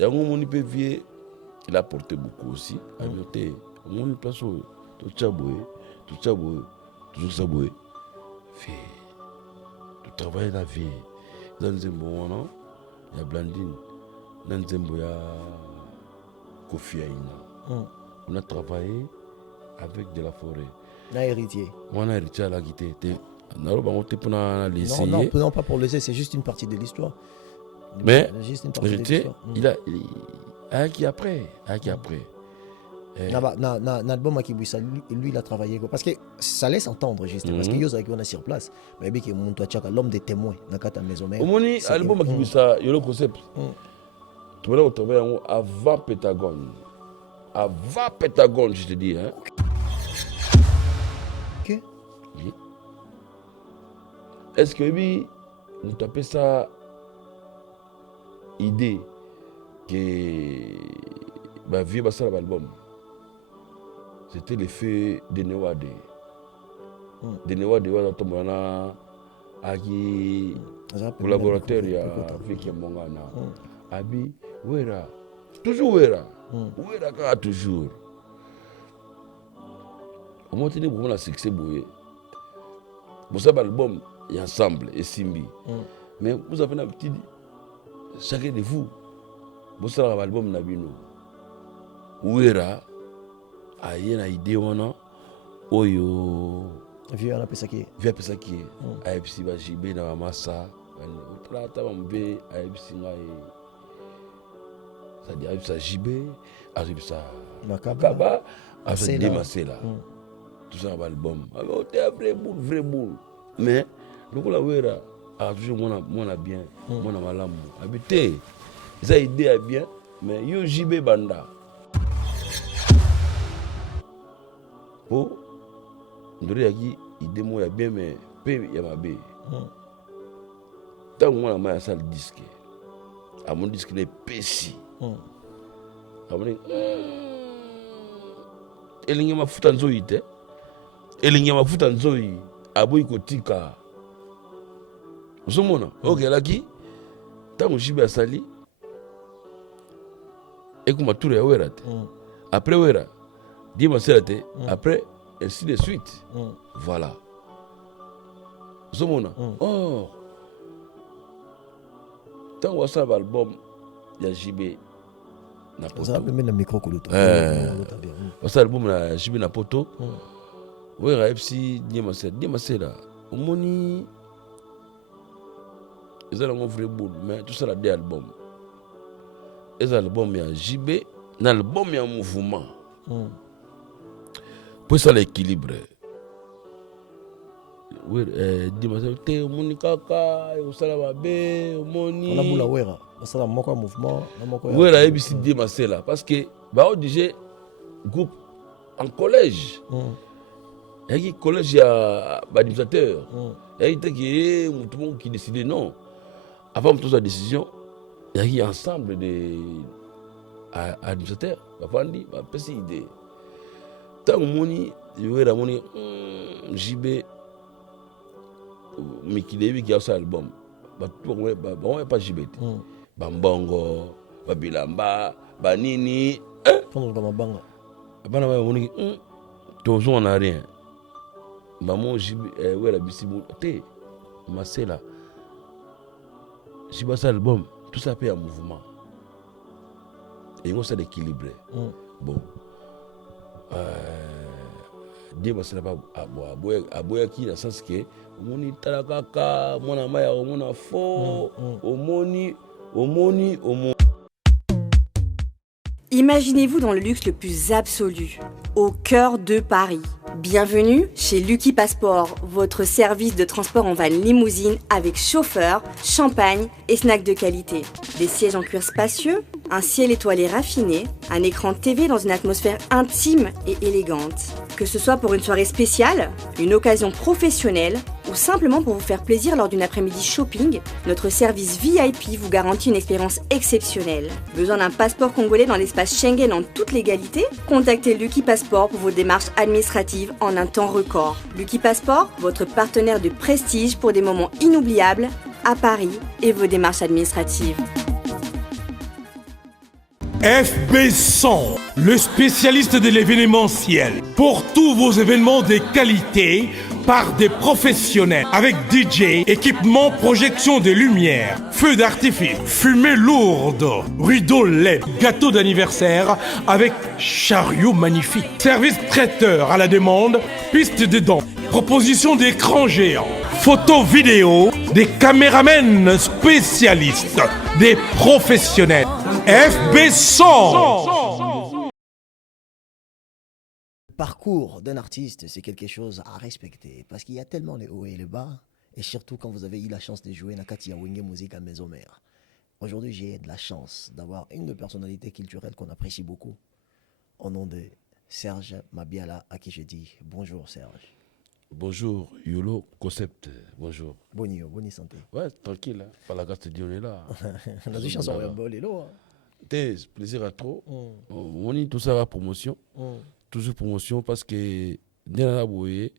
Yango moni pe vie, il a porté beaucoup aussi. A noté, moni place tout chaboué, toujours saboué. Fait, tout travail la vie. Dans Zembo, il y a Blandine. Dans Zembo, il y a Kofi Aina. On a travaillé avec de la forêt. Un héritier. Moi, on a héritier à la guitare. Non, pas pour laisser, c'est juste une partie de l'histoire. Mais juste une partie de l'histoire. Il a qui après. L'album qui lui il a travaillé parce que ça laisse entendre juste parce que yoza qui on a sur place mais bien que mon toi l'homme des témoins dans ta maison mère. Omoni album qui ça il le concept. Tu vas retrouver avant Pentagone. Avant Pentagone, je te dis hein. OK. Oui. Est-ce que oui, on t'appelle ça idée que bah vie bah ça l'album. C'était l'effet de Newade. De Newade on tomona aki collaborateur ya avec Mongana. Abi Wera. Toujours Wera. Wera ka toujours. Au moins tenu pour la succès boye. Pour ça l'album il y a ensemble et Simbi. Mais vous avez un petit chacun de vous. Vous savez l'album Nabino. Wera aye na idée wana oyo vieux on appelle ça qui AFC ba jibe na massa trata bambe AFC ngai ça dit AFC jibe AFC makaba AFC demasela tout ça album alors t'es vrai boule mais le la wera a toujours mona bien mona malamu habité ça idée a bien mais yo jibe banda po ndori yaki idée mo ya bien mais pe ya mabe tant moi ma ya sale disque a mon disque ne pesi a mon elingi mafuta nzoyi te elingi mafuta nzoyi aboyi kotika osomona okelaki tant jibe asali ekuma tour ya wera te après wera Dis moi c'est après ainsi de suite. Voilà. Zomona. Oh. Tant que ça l'album il y a JB na poto. Ça peut mettre le micro kuluto. Ça album la JB na poto. Ouais FC dis moi c'est là. Omoni ils ont un vrai boule mais tout ça là des albums. Les albums il y a JB, dans l'album il y a un mouvement. Pour ça l'équilibre. Oui, dis-moi, t'es mon kaka, au salamabe, au moni. On a boula wera, ça la moko mouvement, la moko. Oui, la ABC dis-moi c'est là, parce que bah on disait groupe en collège. Il y a collège il y a administrateur. Il y a tout le monde qui décidait non. Avant toute sa décision, il y a ensemble de administrateurs. Bah dit, bah petite idée. Tant moni, la moni, JB, mais qui début qui a ça album, bah tout le monde, bah pas JB, Bambongo, Babilamba, Banini, Pendant comme banga. Bah na moni, tout on a rien. Bah mon JB, ouais la bisibu, té, ma c'est là. JB ça album, tout ça fait un mouvement. Et on s'est équilibré. Bon. Dis-moi c'est pas aboya qui dans le sens que omoni talakaka mona maya omona fo omoni. Imaginez-vous dans le luxe le plus absolu, au cœur de Paris. Bienvenue chez Lucky Passport, votre service de transport en van limousine avec chauffeur, champagne et snacks de qualité. Des sièges en cuir spacieux, un ciel étoilé raffiné, un écran TV dans une atmosphère intime et élégante. Que ce soit pour une soirée spéciale, une occasion professionnelle ou simplement pour vous faire plaisir lors d'une après-midi shopping, notre service VIP vous garantit une expérience exceptionnelle. Besoin d'un passeport congolais dans l'espace Schengen en toute légalité? Contactez Lucky Passport pour vos démarches administratives en un temps record. Lucky Passport, votre partenaire de prestige pour des moments inoubliables à Paris et vos démarches administratives. FB100, le spécialiste de l'événementiel. Pour tous vos événements de qualité, par des professionnels, avec DJ, équipement, projection de lumière, feux d'artifice, fumée lourde, rideaux LED, gâteau d'anniversaire avec chariot magnifique, service traiteur à la demande, piste de danse, proposition d'écran géant, photo vidéo, des caméramens spécialistes, des professionnels. FB100. Le parcours d'un artiste, c'est quelque chose à respecter parce qu'il y a tellement les hauts et les bas, et surtout quand vous avez eu la chance de jouer Nakati Wenge Musique à Maison Mère. Aujourd'hui, j'ai de la chance d'avoir une de personnalités culturelles qu'on apprécie beaucoup, au nom de Serge Mabiala, à qui je dis bonjour Serge. Bonjour, Yolo Concept. Bonjour. Boni santé. Ouais, tranquille. Hein. Pas la grâce de Dieu, on est là. On a des chansons en Lélo. Plaisir à trop. On est tout ça à la promotion. Toujours promotion parce que dès la boye,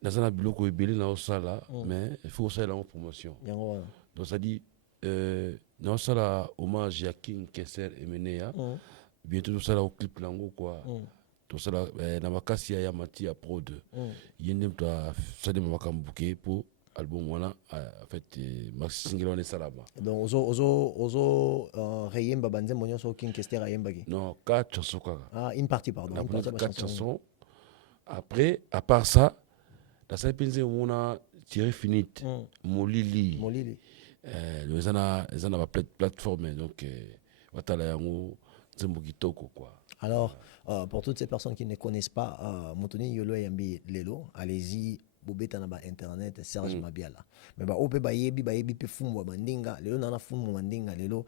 dans un biloko ebele na osala, mais il faut ça la promotion. Donc ça dit dans ça la hommage à King Kesser et Menea. Bientôt tout ça là au clip lango quoi. Tout ça là na makasi ya Mati à Pro 2. Yendem ta ça de makambuke pour album voilà en fait Max Single on est ça là-bas. Donc ozo reyemba banze monyo so King Kester reyemba gi. Non, 4 chansons quoi. Ah, une partie pardon. Une partie 4 chansons. Après à part ça, dans cette pinze on a tiré finite Molili. Les ana va plateforme donc watala yango nzembo kitoko quoi. Alors pour toutes ces personnes qui ne connaissent pas Motoni Yolo Yambi Lelo, allez-y bobeta na ba internet Serge Mabiala. Mais ba ope ba yebi pe fumu mandinga lelo na fumu mandinga lelo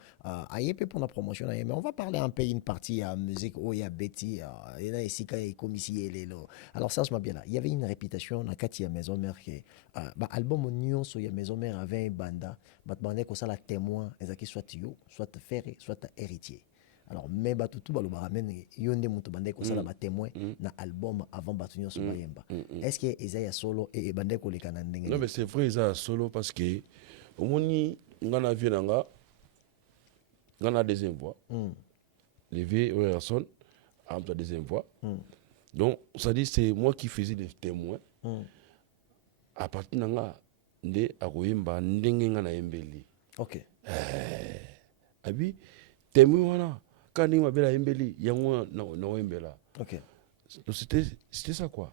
ayepe pour la promotion mais on va parler un peu une partie à musique où il y a Betty et là ici quand il commissie lelo. Alors Serge Mabiala, il y avait une réputation na kati ya Maison Mère que ba album nyonso ya Maison Mère avait banda bat bande ko ça la témoin ezaki soit yo soit ferré soit héritier. Alors mais batutu balobara men yonde mutu bande ko sala ba témoin na album avant batunyo so bayemba. Est-ce que Isaiah solo et bande ko lekana ndenge? Non mais c'est vrai Isaiah solo parce que omoni ngana vienanga ngana deuxième voix. Levé Oyerson a la deuxième voix. Donc ça dit c'est moi qui faisais les témoins. À partir nanga nde akoyemba ndenge ngana yembeli. OK. Abi témoin wana quand il m'a bien embelli, il y a moins non embella. OK. Donc c'était ça quoi.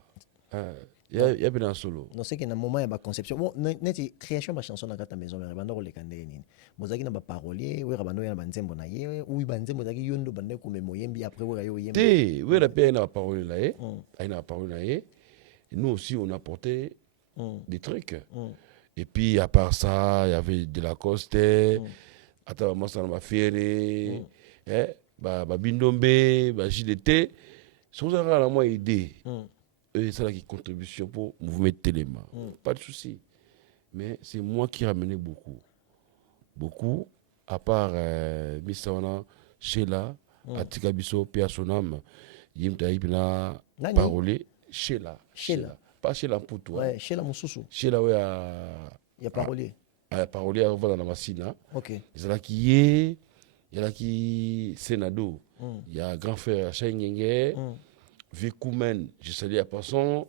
Il y a bien un solo. Non c'est que na moment ya ba conception bon neti création ba chanson na kata Maison Mère bando ko lekande nini. Mozaki na ba parolier we rabando ya ba nzembo na ye ou ba nzembo zaki yondo bande ko memoyembi après we yo yembi. Té, we la paix na parole là eh. Na parole là eh. Nous aussi on a apporté des trucs. Et puis à part ça, il y avait de la Coste, attends moi ça m'a fait ba bindombe ba JDT so ça la moi idée et c'est là qui contribution pour mouvement Téléma pas de souci mais c'est moi qui ramenais beaucoup à part Missawana Sheila Atika Biso Personam Yimta Ibna parolé Sheila pas Sheila pour toi ouais Sheila Mususu Sheila ouais il y a parolier parolier avant dans la machine OK c'est là qui est il y a qui Sénado, il y a grand frère Chaïngenge, V Koumen, je salue à passant,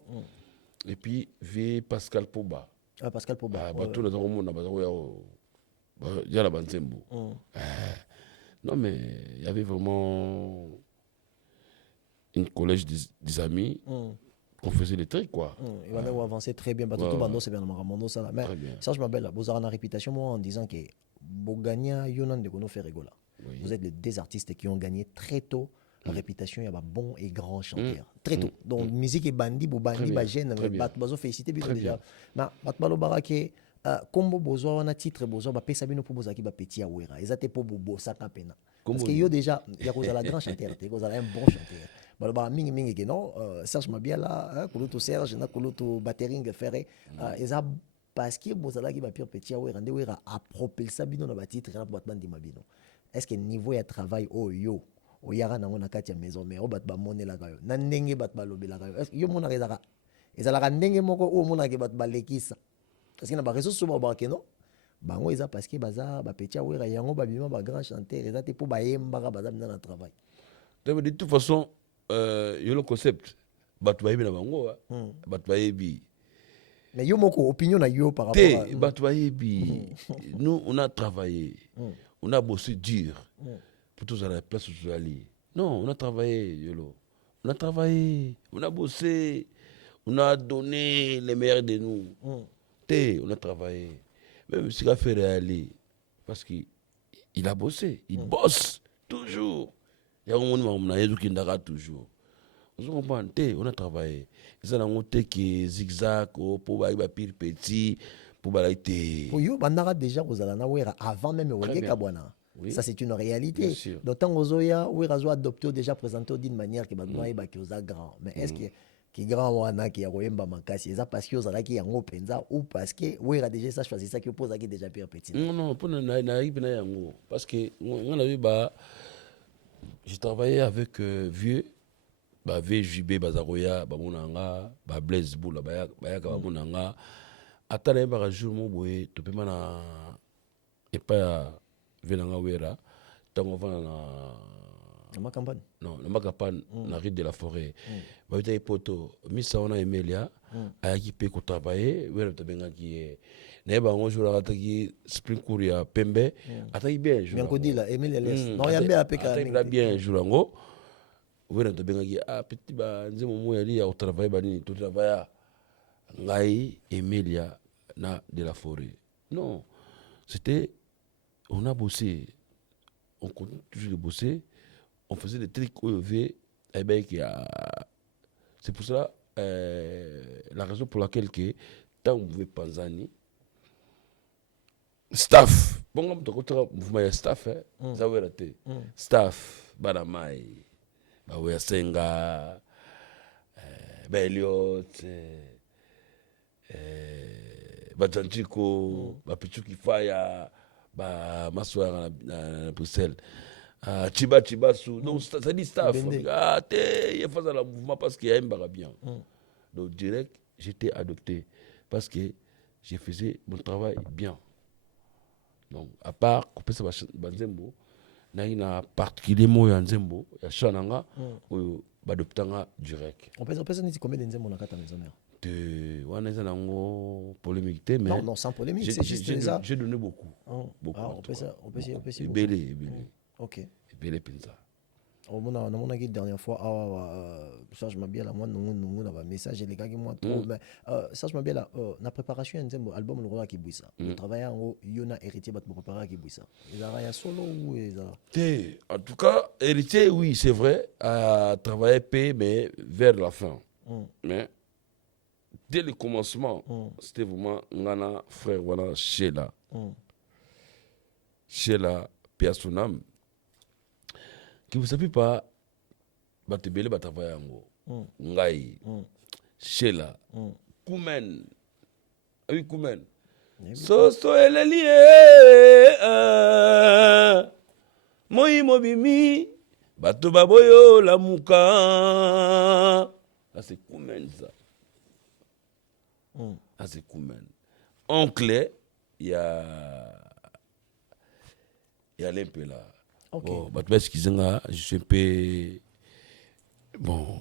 et puis V Pascal Poba. Ah Pascal Poba. Tout le monde il y a la Banzembo. Non mais il y avait vraiment une collège des amis. On faisait les trucs quoi. Il va même avancer très bien. Tout bando c'est bien dans ça. Mais ça je m'appelle. Vous avez une réputation moi en disant que Bogania Yonan de Kono fait rigola. Vous êtes les deux artistes qui ont gagné très tôt la réputation, il y a bon et grand chanteur. Très tôt. Donc musique et bandi, bandi, bagène, bazo félicité déjà. Mais batbalo barake combo bozo on a titre bozo ba pesa bino pour bozaki ba petit awera. Ezate po bobo saka pena. Parce que yo déjà il y a cause la grand chanteur, te cause un bon chanteur. Baloba mingi que non Serge Mabiala, koloto Serge na koloto battering ferré eza parce que bozalaki ba pire petit awera nde wera a propulsa bino na ba titre na batman di mabino. Est-ce que niveau ya travail yo oyara nango na kati ya Maison Mère bat ba monela kayo na ndenge bat ba lobela kayo yo mona ezalaka ndenge moko o mona ke bat ba lekisa parce que na ba réseaux sociaux ba ke non bango eza parce que baza bapeti awera yango babima bagrand chanteur eza te mpo bayembaka baza mina na travail. De toute façon yo le concept bato bayebi na bango bato bayebi. Mais yo moko opinion na yo par rapport à bato bayebi. Nous on a travaillé, on a bossé dur pour tous à la place où je suis allé. Non, on a travaillé Yolo. On a travaillé, on a bossé, on a donné les meilleurs de nous. On a travaillé. Même si il a fait aller, parce qu'il a bossé, il bosse toujours. Il y a un monde qui a toujours. Vous comprenez, on a travaillé. Ils ont monté qui zigzag, pour aller pire petit, pour aller te. Pour yo, bandara déjà aux alana avant même Wege Kabwana. Oui. Ça c'est une réalité. D'autant que Ozoya, Ouirazo adopté déjà présenté d'une manière qui va qui est grand. Mais est-ce que qui grand wana qui a royemba makasi eza parce que ozala ki yango penza ou parce que Ouira déjà ça choisi ça qui pose qui déjà pire petit. Non, pour na yango parce que on a vu j'ai travaillé avec vieux VJB Bazaroya bamonanga ba Blaise Boula baya bamonanga atana ba jour mo boye to pema na epa venanga wera tango vana na Makambane. Non, na Makambane na rue de la Forêt. Ba bita poto misa ona Emelia ayaki pe ko travailler wera to benga ki na ba ngo jour ataki spring courir pembe ataki bien jour. Bien ko dila Emelia les. Non yambe apeka. Ataki bien jour ngo. Wera to benga ki petit ba nzemo mo yali ya travailler ba ni to travailler ngai Emelia na de la Forêt. Non, c'était on a bossé, on continue toujours de bosser, on faisait des trucs OEV, c'est pour ça la raison pour laquelle que tant on pouvait Panzani, staff, bon comme tu as mouvement staff, ça va rater, staff, Banamai, Baouya Senga, Eliot, Batanchiko, Bapichuki Faya. Massoir à Bruxelles. Chibasu. Donc, ça dit staff. Il y a un mouvement parce qu'il y a un barabien. Donc, direct, j'étais adopté parce que je faisais mon travail bien. Donc, à part, Banzembo, il y a particulièrement un Nzembo, il y a Chananga, ou Badoptanga direct. On peut dire combien de Nzembo dans la maison mère? Polémique, mais non, sans polémique, c'est juste ça. J'ai donné beaucoup. Beaucoup. On peut essayer. Belé. Ok. Belé Pinza. On a dit la dernière fois, ça je m'habille là, moi, nous avons un message, les gars qui m'ont trop, mais ça je m'habille là, la préparation d'un album, le roi qui bouille ça. Le travail en haut, il y a héritier, mais pour préparer qui bouille ça. Ils ont rien solo ou ils ont. En tout cas, héritier, oui, c'est vrai, à travailler paix, mais vers la fin. Mais dès le commencement, c'était vraiment Ngana, frère, voilà, Sheila. Sheila, Piassunam. Qui vous savez pas, Batebele Batavayango, Ngai, Sheila, Koumen. Ah oui, Koumen. So eleli moi mobimi, Bato Baboyo, la Mouka. Là, c'est Koumen, ça. Ah, c'est Koumen. Oncle, il y a L'impela. Ok. Bon, je suis un peu. Bon.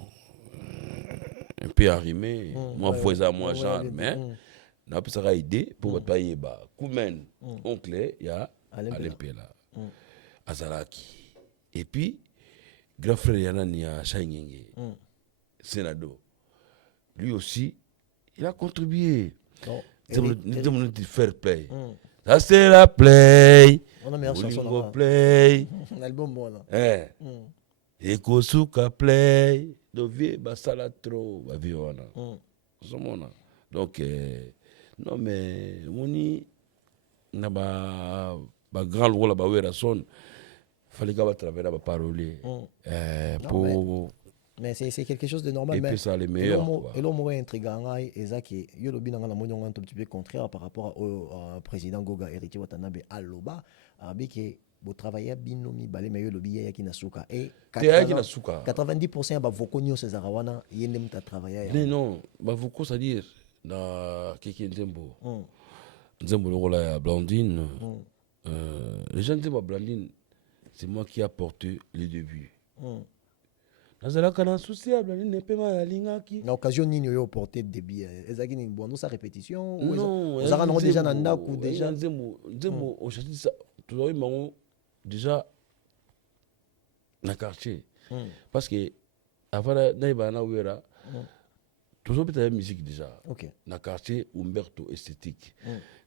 Un peu arrimé. Moi, moi, genre, mais. On a pu ça aider pour votre pays. Koumen, oncle, il y a L'impela. Azaraki. Et puis, grand frère Yanani a Shainenge. Senado. Lui aussi, il a contribué. Nous devons faire play. Ça c'est la play. On a meilleure chanson là. Play. L'album bon là. Et Kosuka play. Dovie basala trop. Baviona. Donc non mais moni na ba grand rôle là ba wera son. Fallait qu'à travers la parole. Pour mais c'est quelque chose de normal. Et puis ça les meilleurs. Et l'homme est intriguant et ça qui est le bien dans la moyen un petit peu contraire par rapport au président Goga héritier Watanabe Aloba avec vous travaillez binomi balé mais le billet qui n'a souka et 90% ba voko nyo Césarawana yendem ta travailler. Non, ba voko c'est à dire na Kiki Nzembo. nzembo lokola ya Blandine. Les gens disent Blandine, c'est moi qui ai apporté les débuts. Nazalaka na souci ya Blandine pe malingaki. Na occasion nini yo porter débit ezaki ni bondo sa répétition ou non vous avez déjà na ndaku déjà nzembo on cherche ça toujours mango déjà na quartier parce que avant na na wera toujours peut-être musique déjà na quartier Umberto esthétique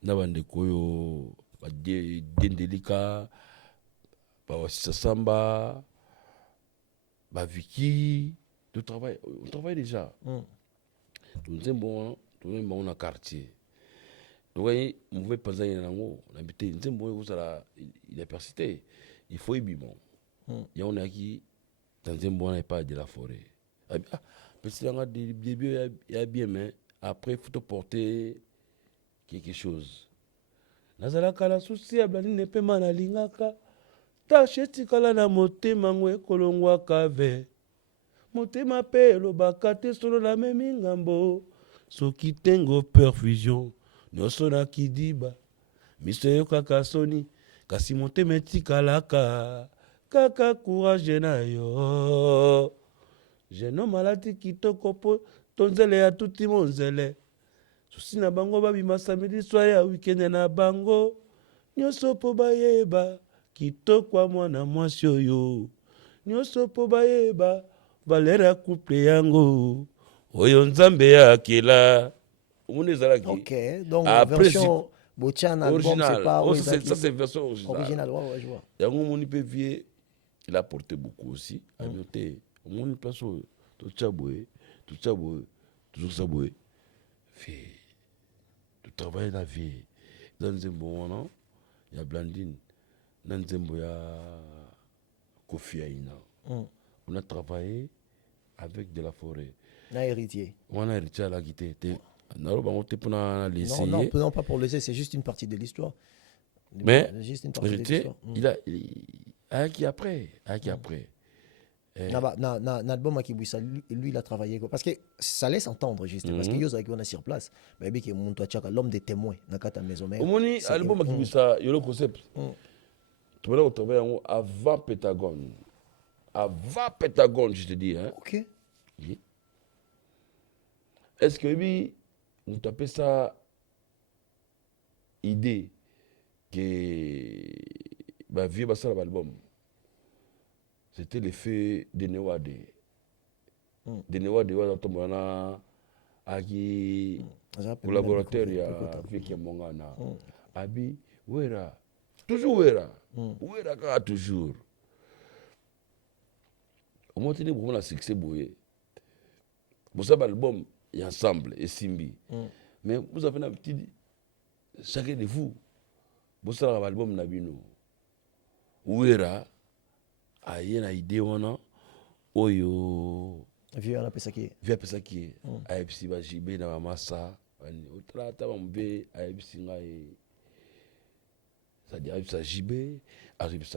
na bande koyo ba dendelika ba wasisa samba ba Vicky on travaille déjà nous sommes bon on a quartier donc on veut pas aller dans l'eau on habite nous sommes bon il a persisté il faut y vivre il y a on a qui dans un bon pas de la forêt ah parce que dans des début il y a bien mais après il faut te porter quelque chose nazalaka la souci ya Blandine pe malingaka tashe tikala na motema ngwe kolongwaka ve motema pe elobaka te solo na memi ngambo soki tengo perfusion nyonso na kidiba miso eyokaka soni kasi motema etikalaka kaka courage na yo jeno malati kitoko po tonzele ya tuti monzele susi na bango babima samedi soir ya weekend na bango nyonso po bayeba kitoko mwana mwasi oyo nyonso po bayeba valera couple yango oyo nzambe ya kila omone ezalaki OK donc version Bochan album c'est pas ça c'est version originale ouais je vois yango moni pe vie il a porté beaucoup aussi à noter omone place tout chaboué toujours saboué fait tu travailles la vie dans un bon non il y a Blandine dans nzembo ya Kofi Aina on a travaillé avec de la forêt na héritier on a héritier à la guitare non pas pour laisser c'est juste une partie de l'histoire mais juste une partie de l'histoire il a qui après na album qui lui il a travaillé parce que ça laisse entendre juste parce que yoza qui on a sur place mais bien que mon toi l'homme des témoins na kata maison mère omoni album qui buisa yolo concept tu vas travailler avant Pentagone je te dis hein OK oui. Est-ce que oui on t'appelle ça idée que bah vieux ça l'album c'était l'effet de Newade wa tomona aki collaborateur ya avec Mongana abi wera toujours wera ka toujours au moins tenu pour la succès boye pour ça l'album est ensemble et simbi mais vous avez un petit chacun de vous ça l'album na bino wera aye na idée wana oyo vieux on appelle ça qui AFC ba JB na masa otrata bambe AFC ngai ça dit AFC JB AFC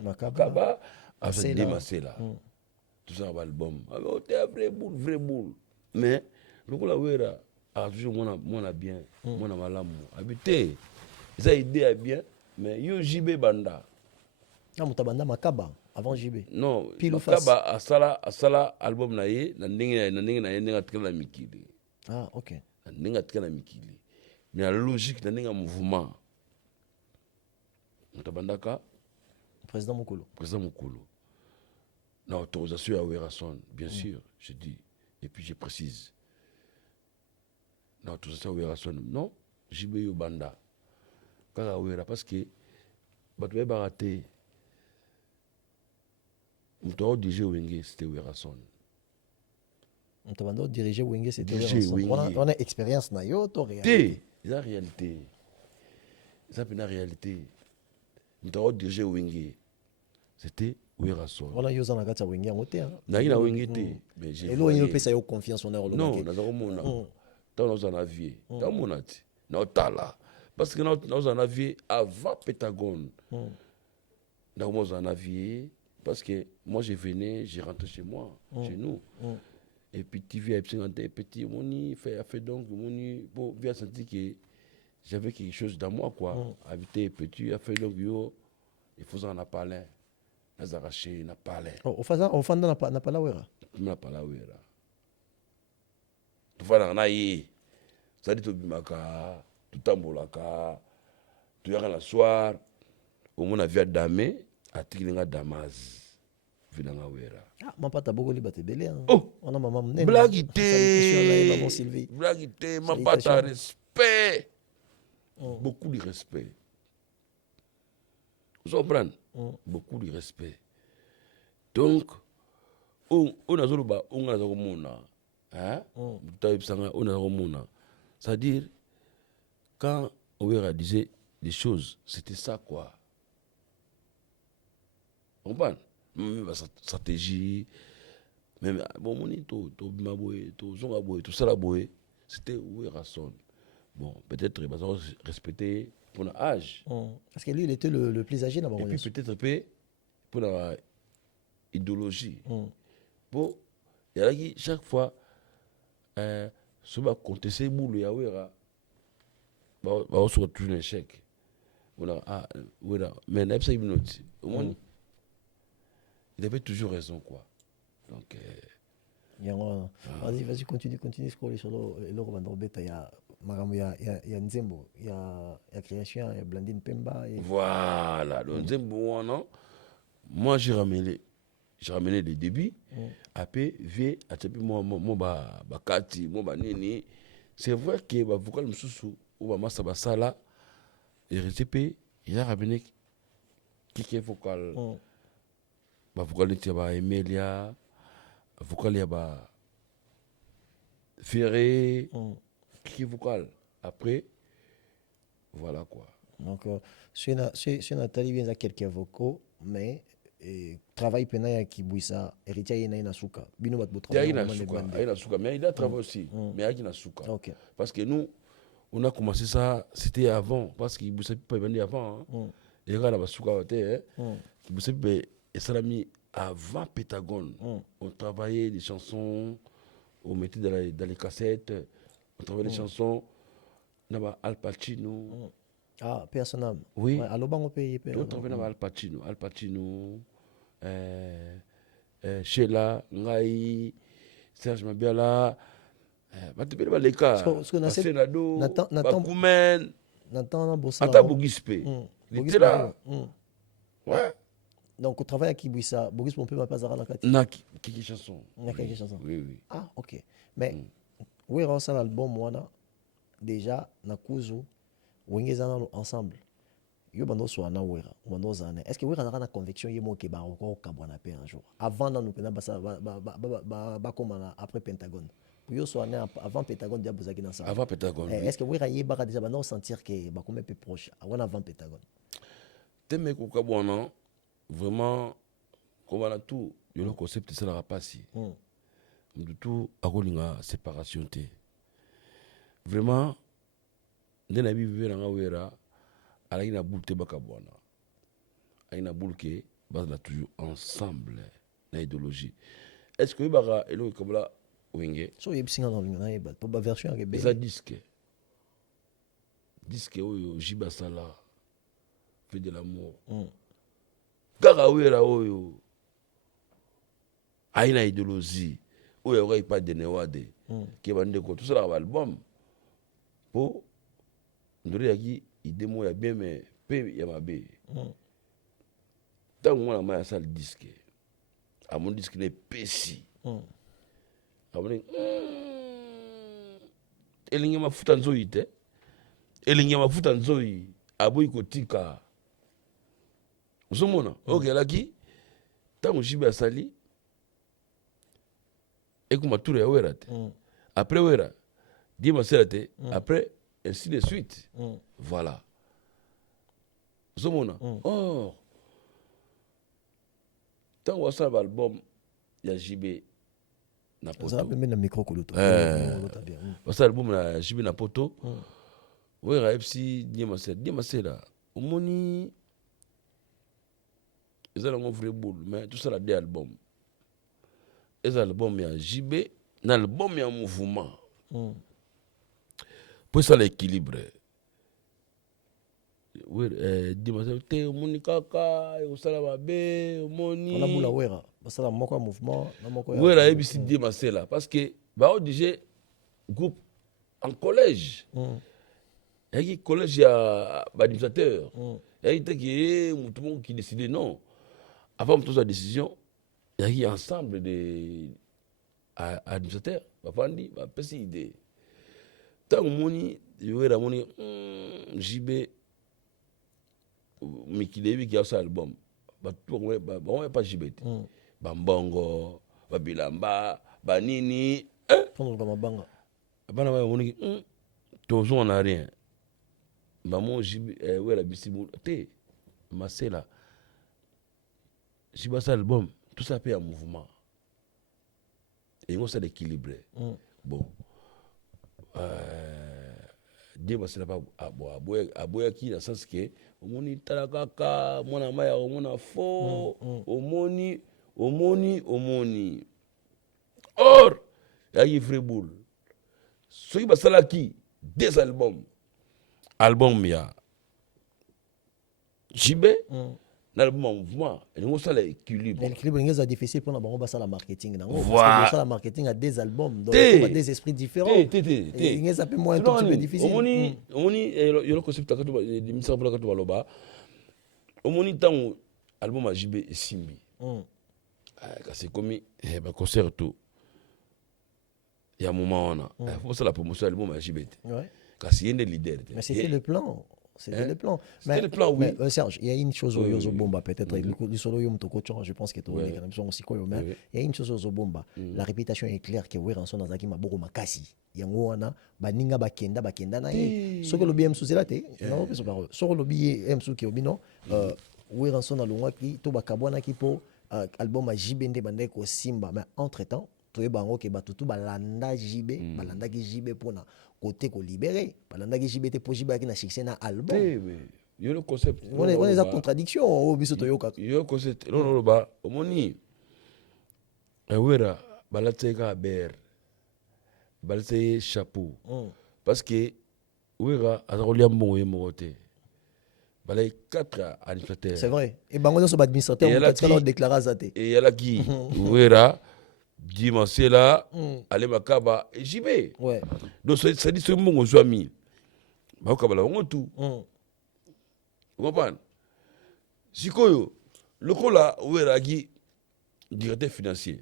Makaba AFC Demasela tout ça album vrai boule mais lokola wera a toujours mona bien mona malamu habité ça idée est bien mais yo JB banda mutabanda Makaba avant JB non Makaba asala album na ye na ndenge na ye ndenge atikala mikili OK na ndenge atikala mikili mais la logique na ndenge mouvement mutabandaka président Mukulu na autorisation ya Werason bien sûr je dis et puis je précise na autorisation ya Werason non JB yo banda kaka wera parce que bato ba raté Mouto diriger Wenge c'était Werason. Mouto diriger Wenge c'était Werason. On a expérience na yo to réalité. La réalité. Ça c'est la réalité. Mouto diriger Wenge c'était Werason. On a yo na kata Wenge ngote. Na ina Wenge té mais j'aielo yo pesa yo confiance on a lo. Non, na ko mona. Tant on a vie. Tant mona ti. Na tala. Parce que na on a vie avant Pentagone. Na on a vie parce que moi je venais, je rentrais chez moi, chez nous. Et puis TV a petit moni fait donc moni pour bien sentir que j'avais quelque chose dans moi, quoi. Habiter petit, à faire le bio, il faut en parler. Les arrachés, n'a pas l'air. Au fond, n'a pas la ouera. N'a pas la ouera. Tu vois, on a eu. Ça dit tout bimaka, tout tambolaka, tout y'a la soir. Au moins, on a vu à Damé, à Tilinga Damas. Vidanga ouera. Ah, ma pata beaucoup li bate belé. Oh! On a maman mnen. Blaguité! Maman Sylvie. Blaguité, ma pata respect. Beaucoup de respect. Vous comprenez? Beaucoup de respect. Donc, on a zoluba, on a zolumuna. Hein? C'est-à-dire, quand Ouera disait des choses, c'était ça, quoi. On comprend? Même la stratégie, même bon, tout ça, c'était Ouera son. Bon, peut-être il va respecter pour notre âge. Parce que lui, il était le plus âgé là-bas. Et puis peut-être pour notre idéologie. Bon, il y a qui chaque fois, ce va compter ses boules, il y a Ouera, va se retrouver un échec. Mais il avait toujours raison, quoi. Donc, vas-y, continue scroller sur le Robando Beta. Il y a Nzembo, il y a Création, il y a Blandine Pemba. Voilà, le Nzembo, non? Moi, j'ai ramené les débuts. Après, moi, Kati, moi, Nini. C'est vrai que le vocal Moussou, ou Massa Bassala, et RTP, il a ramené qui vocal. Vocal, il y a Emilia, vocal, il y a Ferré, qui vocal. Après, voilà quoi. Donc, si Nathalie vient à quelques vocaux, mais travail pena qui bouissa héritier il y a une souka bino bat botra il y a une souka mais il a travaillé aussi mais il y a une souka parce que nous on a commencé ça c'était avant parce qu'il boussait pas venu avant les gars là souka était qui boussait et ça l'a mis avant Pétagone on travaillait des chansons on mettait dans les cassettes on travaillait des chansons là Al Pacino. Ah, personnel. Oui. Alors, on paye. On travaille dans Al Pacino, Sheila, Ngai, Serge Mabiala, Batibé les cas. Senado, Bakoumen, Ata Bogispe. Il était là. Ouais. Donc, au travail à Kibouissa, Bogispe, on peut pas à la carte. Na, quelques chansons. Quelques chansons. Oui. Ah, ok. Mais, où est ça l'album, moi, déjà, na Kuzu. Wengezana ensemble yo bando so na wera bando zana est-ce que wera na conviction yemo ke ba ko kabwana pe un jour avant dans nous pena basa ba komana après Pentagone yo so na avant Pentagone dia bozaki na ça avant Pentagone est-ce que wera yeba ka déjà bando sentir que ba comme peu proche avant Pentagone teme ko kabwana vraiment comme on a tout le concept ça la rapasi du tout akolinga séparation te vraiment nde na bibi na wera ala ina boule baka bwana aina boule ke bazala toujours ensemble na idéologie est-ce que baka elo kabla wenge so yebsinga na linga na yeba to ba version ya be za disque oyo jibasala fait de l'amour kaka wera oyo aina idéologie oyo okai pas de newade ke bande ko tout ça album po ndori yaki idemo ya bien mais pe ya mabe tango mwana maya sala disque amon disque ne pesi amon elingi mafuta nzoyi te elingi mafuta nzoyi aboyi kotika uzomona okelaki tango jibe asali ekuma tour ya wera te après wera die masela te après ainsi de suite. Voilà. Zomona. Or, tant qu'on a l'album, il y a JB Napoto. Ça même dans micro koloto. Ça l'album la JB Napoto. Oui, FC Diamasela. Au moni, ils ont un vrai boule, mais tout ça là des albums. Les albums il y a JB, l'album il y a un mouvement. Pour ça l'équilibre. Dimasela te omoni kaka osala mabe omoni on a bula wera basala moko ya mouvement na moko ya wera yebisi Dimasela parce que baodige groupe en collège yaki collège ya baadministrateur yaki teki mutu moko qui décide non avant mutu sa décision yaki ensemble de administrateur bafandi bapesi idée ntango omoni wera amoni jibe mikili yebi ki asala album bango pa jibe te bambongo babilamba banini mabanga bana ba omoni tozonga na rien bamo jibe wera bisimu te Masela jibe asala album tout ça peut en mouvement et on s'est équilibré bon Dimasela pa aboyaki na sens que omoni tala kaka mwana maya omona fo omoni or yaki vrai boule soki basalaki 2 album ya jibe na album en mouvement elingi osala équilibre l'équilibre est difficile pour bango basala marketing nango Voilà. parce que basala marketing à 2 albums donc des esprits différents il ça peut moins un tout petit peu difficile omoni yolo concept akatu dimisa pour akatu baloba omoni tango album ya jibe esimbi kasi komi ba concert tout ya moment wana faut ça la promotion ya album ya jibe te kasi yende leader te mais c'était le plan. C'était le plan. C'était le plan, oui. Mais Serge, il y a une chose au Bomba, peut-être, je pense que il y a une chose au Bomba. La réputation est claire que Weranson Nazaki Maboro Makasi. Yangoana, Baninga Bakenda, na ce que le BM sous la té, non, sur le BM sous qui obino, Weranson Alongaki, Toba Kabwana Kipo, album à Jibende Bandeko Simba, mais entre-temps, bango ke batutu balanda jibe balanda ki jibe pona côté ko libéré balanda ki jibe te po jibe ki na succès na album yo le concept on est en contradiction au biso to yoka yo concept non ba omoni wera balateka ber balate chapeau parce que wera azakolia mbongo yemo te balay 4 administrateurs c'est vrai et bango so administrateur on peut déclarer ça té et yala ki wera Dimasela ale makaba jibe ouais donc ça dit ce mbongo zwami ba okabala bango tout comprendre sikoyo lokola wera ki directeur financier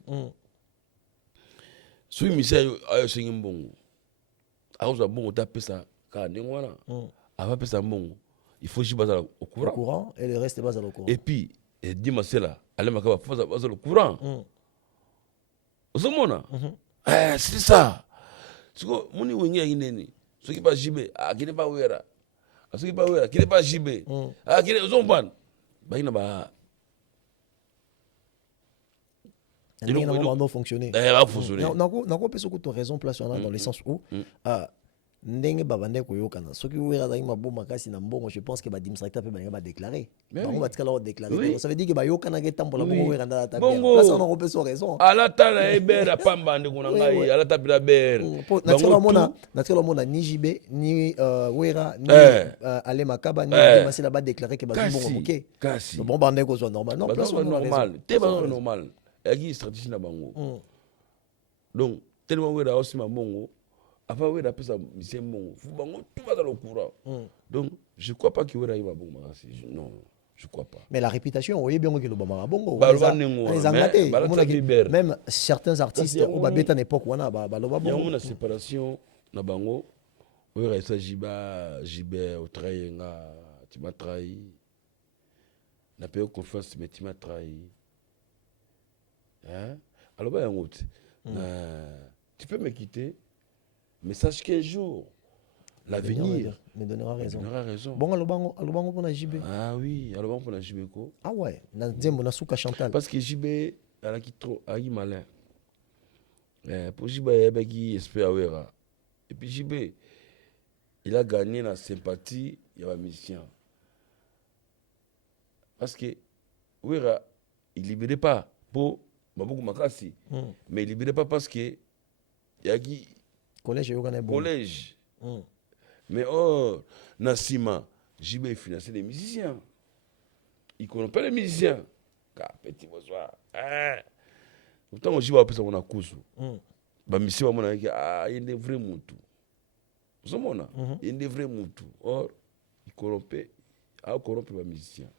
sui misa ayo sengi mbongo azo mbongo ta pesa ka ndenge wana ava pesa mbongo il faut jiba za au courant et le reste basa au courant et puis Dimasela ale makaba faut basa au courant Osomona c'est ça siko muni wengi yineni soki ba jibe akine ba wera soki ba wera akine ba jibe akine ozomban ba ina ba il va fonctionner nako peso ko raison place dans le sens où ndenge babande koyokana soki wera za mabo makasi na mbongo je pense que ba administrateur pe ba déclarer bango ba tikala déclarer ça veut dire que ba yokana ke tambola bongo wera ndala ta bien place on a peso raison ala tala ebera pamba ndeko na ngai ala tapila ber na tela mona ni jibe ni wera ni ale makaba ni Masela ba déclarer que ba bongo moké kasi bon bande ko so normal non place normal te ba normal yaki stratégie na bango donc tellement wera aussi ma bongo avant oui d'après ça c'est bon tout va dans le courant donc je crois pas qu'il y aura bon non je crois pas mais la réputation oui bien que le bama bongo les même certains artistes au babeta époque wana ba lo bongo il y a une séparation na bango oui il s'agit ba jibe au trayenga tu m'as trahi n'a pas eu confiance mais tu m'as trahi hein alors ba yango tu peux me quitter. Mais sache qu'un jour, l'avenir me donnera raison. Bon, alors pour la JB. Ah oui, alors pour la JB quoi. Ah ouais, na souka Chantal. Parce que JB, elle a qui trop, elle a malin. Pour JB, elle a qui espère wera. Et puis JB, il a gagné la sympathie, il y a un musicien. Parce que wera, il libérait pas pour Maboukou Makasi, mais il libérait pas parce que il y a qui collège mais oh Nassima JB finançait les musiciens. Il ne connaît pas les musiciens. Petit bonsoir. Autant JB a appelé ça mon accousu. Bah, monsieur, il y a des vrais moutous. Vous savez, il y a des vrais moutous. Or, il corrompait les musiciens.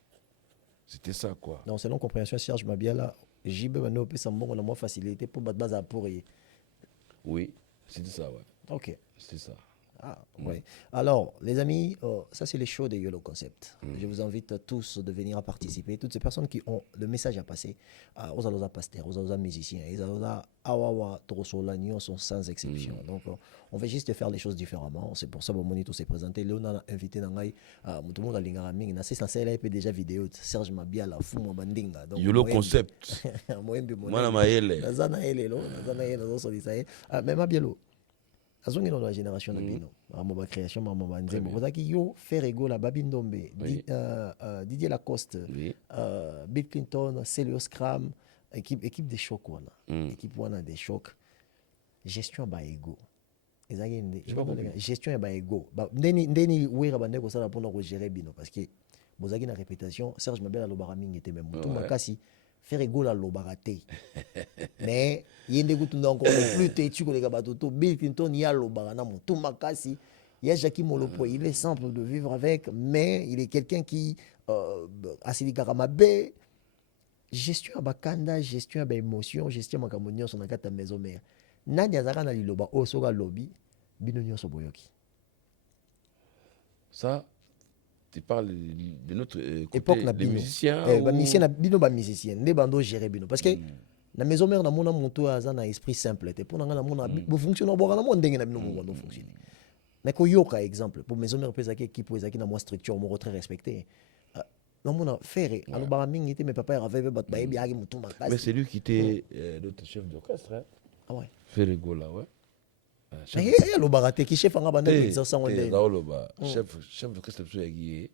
C'était ça, quoi. Non, selon compréhension, Serge Mabiala, JB va nous appeler on a moins facilité pour battre base à pourrir. Oui, c'était ça, ouais. Ok. C'était ça. Ah, oui. Alors, les amis, ça c'est les shows de YOLO Concept. Je vous invite tous de venir à participer. Toutes ces personnes qui ont le message à passer, aux allosa pasteurs, aux allosa musiciens, aux allosa awawa, trosolanions sont sans exception. Donc, on va juste faire les choses différemment. C'est pour ça que Monito s'est présenté. Là, on a invité Nangai, tout le monde a l'ingraming. C'est censé être déjà vidéo. Serge Mabiala, Fumo Bandinga. YOLO Concept. Mana Maele. Nazana Elelo, Nazana Elelo, mais Mabialo. Azongi dans la génération de Bino, ma création, ma nzembo. Vous avez yo Ferrego la Babindombe, Didier Lacoste, Bill Clinton, Celio Scram, équipe des chocs équipe wana des chocs. Gestion ba ego. Gestion ba ego. Ndeni wera bande ko sala pour gérer Bino parce que vous avez une réputation. Serge Mabiala Lobaraming était même tout makasi. Ferrego la Lobarate. Mais il y a des gens encore plus têtus que les gabatoto. Bill Clinton y a Lobarana tout makasi. Il y a Jackie Molopo, il est simple de vivre avec, mais il est quelqu'un qui a ses caramabe. Gestion à bakanda, gestion à émotion, gestion à kamonio son akata maison mère. Nadia Zarana li loba o soga lobby, binonio so boyoki. Ça, tu parles de notre époque côté, les musiciens. Musicien, bino ba musicien, ne bando gérer bino parce que la maison mère na mona monto azana esprit simple te pour na mona bo fonctionner bo na mona ndenge na bino mo fonctionner. Mais ko yoka exemple pour maison mère pesa qui pour ezaki na moi structure mo très respecté. Na mona faire alo ba mingi te mais papa avait bat ba ebi agi mutu makasi. Mais c'est lui qui était notre chef d'orchestre hein. Ah ouais. Ferrego là ouais. Il le baraté qui chef en bande exerçant on est. Chef d'orchestre yagi.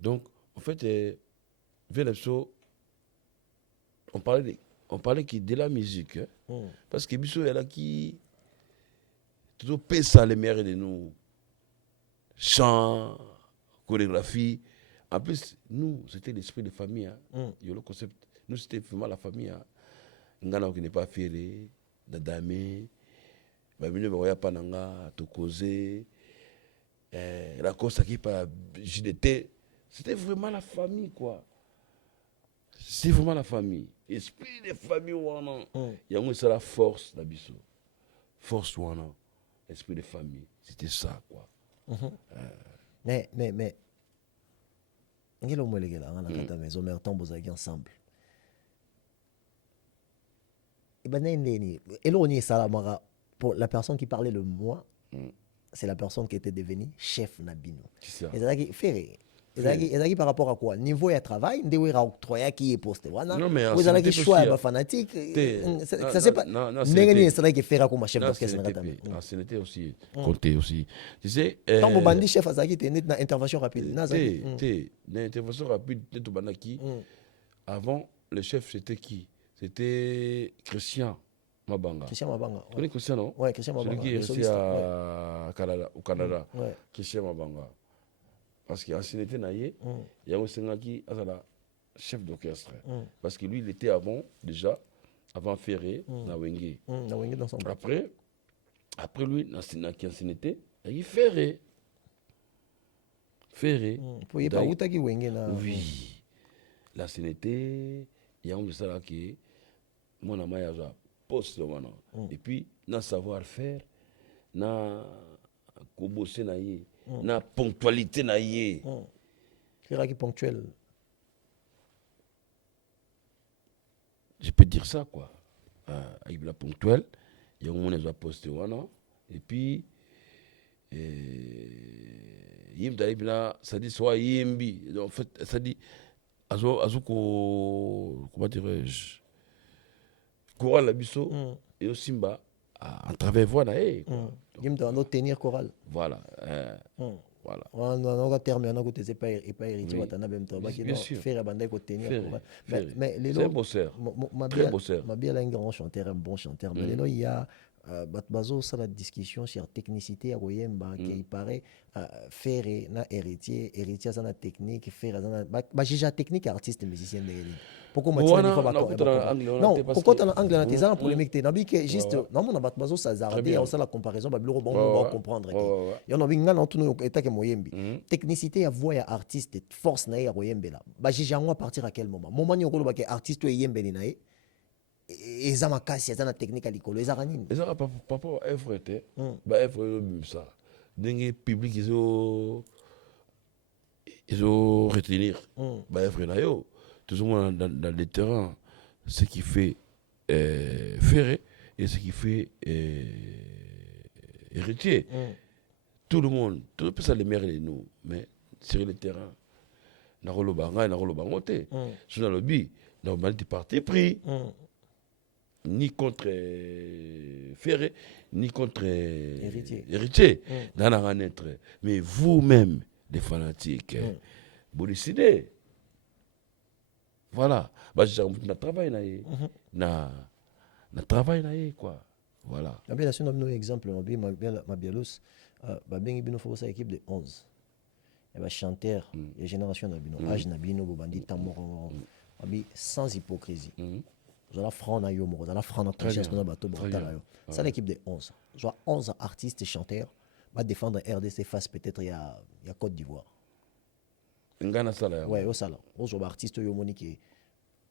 Donc en fait Vélepso on parlait qui de la musique hein? Parce que biso elle a qui tout ça les mères de nous chant chorégraphie en plus nous c'était l'esprit de famille hein? YOLO Concept nous c'était vraiment la famille hein? Ngana qui n'est pas ferré dadame babino ba pananga to causer la cause qui pas JDT c'était vraiment la famille quoi. C'est vraiment la famille. Esprit de famille, il y a ça la force d'Abisso. Force, esprit de famille. C'était ça, quoi. Mais, il y a le maison, mais tant vous avez ensemble. Et ben, pour la personne qui parlait le moi, c'est la personne qui était devenue chef Nabino. C'est ça. Et Ferré. Et par rapport à quoi? Niveau de travail, vous avez octroyé qui est posté. Non, mais vous avez choix fanatique. Ça c'est pas. Non, c'est qui fait comme chef d'orchestre. C'était aussi compté aussi. Tu sais. Tant que bandi chef Azaki était une intervention rapide. Une intervention rapide de Banaki. Avant, le chef c'était qui? C'était Christian Mabanga. Christian Mabanga. Tu connais Christian non? Oui, Christian Mabanga. Celui qui est resté au Canada. Christian Mabanga. Parce qu'ancienneté naïe, il y a un qui est chef d'orchestre. Parce que lui, il était déjà avant Ferré, na Wenge. Après lui, dans l'ancienneté, il y a Ferré. Pour y pas où t'as qui Wenge na. Oui. L'ancienneté, il y a un ça qui mon ami a poste maintenant. Et puis, dans savoir-faire, dans bosser naïe. Na ponctualité na yé. Qui ponctuel. Je peux dire ça quoi. Avec la ponctuelle, il y a un monde qui a posté et puis yim dalibna ça dit soit yimbi en fait ça dit azuko comment dirais-je choral abisso et au simba à travers voix na yé quoi. Yim doit tenir choral. Voilà. Voilà. On a terminé, on a goûté, c'est pas héritier, on a même temps. Bien sûr. Faire abandonner côté tenir. Mais c'est un bosseur. Très bosseur. Ma bien un grand chanteur, un bon chanteur. Mais là, il y a bazo ça la discussion sur technicité à Royemba qui paraît faire na héritier ça na technique faire ça na ba déjà technique artiste musicien de pourquoi moi tu n'as pas non pourquoi tu as anglais na tes polémique te nabi que juste non mon bazo ça zarder on ça la comparaison ba bureau bon on va comprendre que yo no binga na tuno eta ke moyembi technicité à voix ya artiste force na ya Royemba là ba déjà on partir à quel moment ni okolo ba ke artiste yembe ni na eza makasi eza na technique ya likolo ezaka nini ezaka papa baevre te baevre ezobimisa ndenge public ezo retenir baevre na yo tozomona dans les terrains ce qui fait Ferré et ce qui fait héritier tout le monde tout peut ça les mères et nous mais sur le terrain nakoloba ngai nakoloba ngo te so na lobi na malti parti pris ni contre Ferré, ni contre héritier. Dans la naître. Mais vous-même, les fanatiques, vous décidez. Voilà. Bah, j'ai un travail na travail quoi. Voilà. Bien sûr, nous exemple, ma bielous, bien il faut ça équipe de 11. Et bah chanteur, les générations d'abino, âge n'abino, bobandi tamoro, sans hypocrisie. La franc na yo moko la franc na conscience na bato botala yo ça l'équipe de 11 soit 11 artistes et chanteurs va défendre RDC face peut-être il y a Côte d'Ivoire ngana sala ouais au sala on joue artiste yo monique